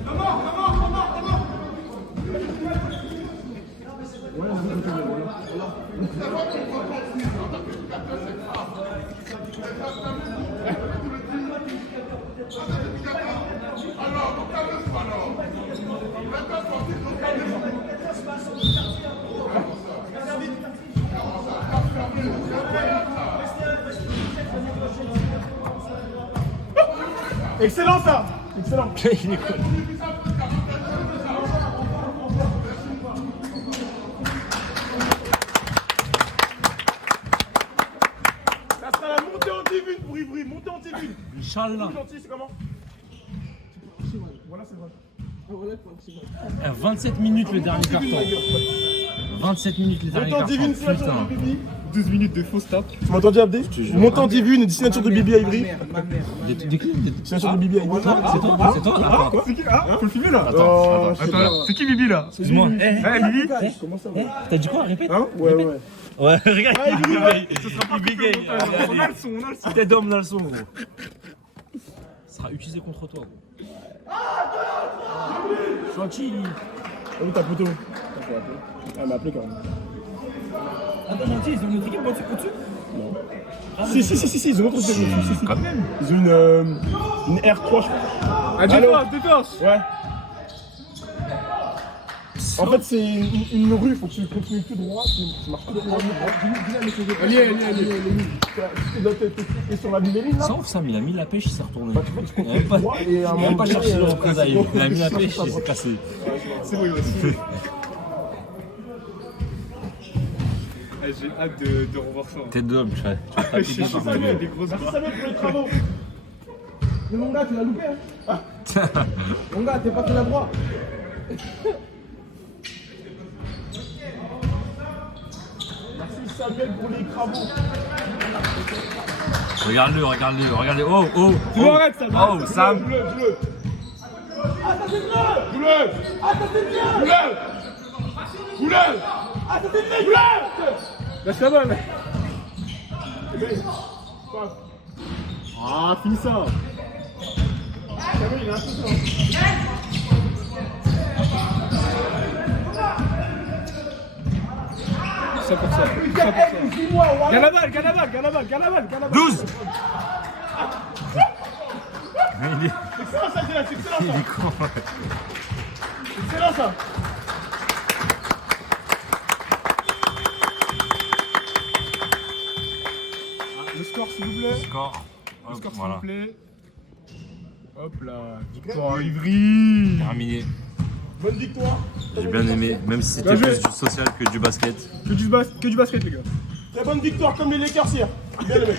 Excellent ça. Excellent. Il est quoi? Ça sera la montée en tribune pour Ivry. Montée en tribune. Inch'Allah. Gentil, c'est comment? Voilà, c'est vrai. 27 minutes le dernier carton. 27 minutes le dernier Montée en carton. tribune, signature de Putain. Bibi. 12 minutes de faux stop. Tu m'as entendu, Abdé? Montée en tribune et signature de Bibi à Ivry. Des qui? Signature de Bibi à Ivry. C'est toi? C'est toi? Ah, Attends. c'est qui? Ah, faut le filmer là. Oh, Attends, c'est qui Bibi là? Excuse-moi. Eh, Bibi. Comment ça va? T'as dit quoi? Répète. Hein? Ouais, ouais. Ouais, regarde. Ce sera pas bégaye. On a le son, on a le son. Tête d'homme dans le son, gros. Ça sera utilisé contre toi, gros. Gentil. Ah oui, t'as poteau. Ah, elle m'a appelé quand même. Attends, gentil, ils ont une autre équipe au-dessus? Si, ils ont autre chose. Si. Quand même. Ils ont une R3, je crois. Ah, défense. Ouais. En fait, c'est une rue, faut que tu continues tout droit, tu marches tout droit. Allez. T'es sur la ligne là. Ça ouf, Sam, il a mis la pêche, il s'est retourné. Bah, tu vois, tu Il continues a pas, droit et à un il a moment pas donné, cherché de représailles. Il a mis la pêche, il s'est cassé. C'est bon, il va se J'ai hâte de revoir ça. Tête d'homme, tu vas taper Je dessus. sais, il y a des grosses Merci barres. Samuel pour les travaux. Mais mon gars, tu l'as loupé, hein. Mon gars, t'es pas fait la droite. Merci Samuel pour les travaux. Regarde-le, regardez. Oh, Tu veux arrête ça. Oh, Sam. Joue-le. Lâche la balle. Ah, finis ça. Ça pour ça. Garde la balle. 12. Il est con. Excellent ça. Le score s'il vous plaît. Score. Le Hop, score s'il voilà. vous plaît. Hop là. Victoire Ivry. Terminé. Bonne victoire. J'ai bien aimé, même si c'était Bien joué. plus du social que du basket. Que du basket les gars. Très bonne victoire comme les Lakers hier. Bien aimé.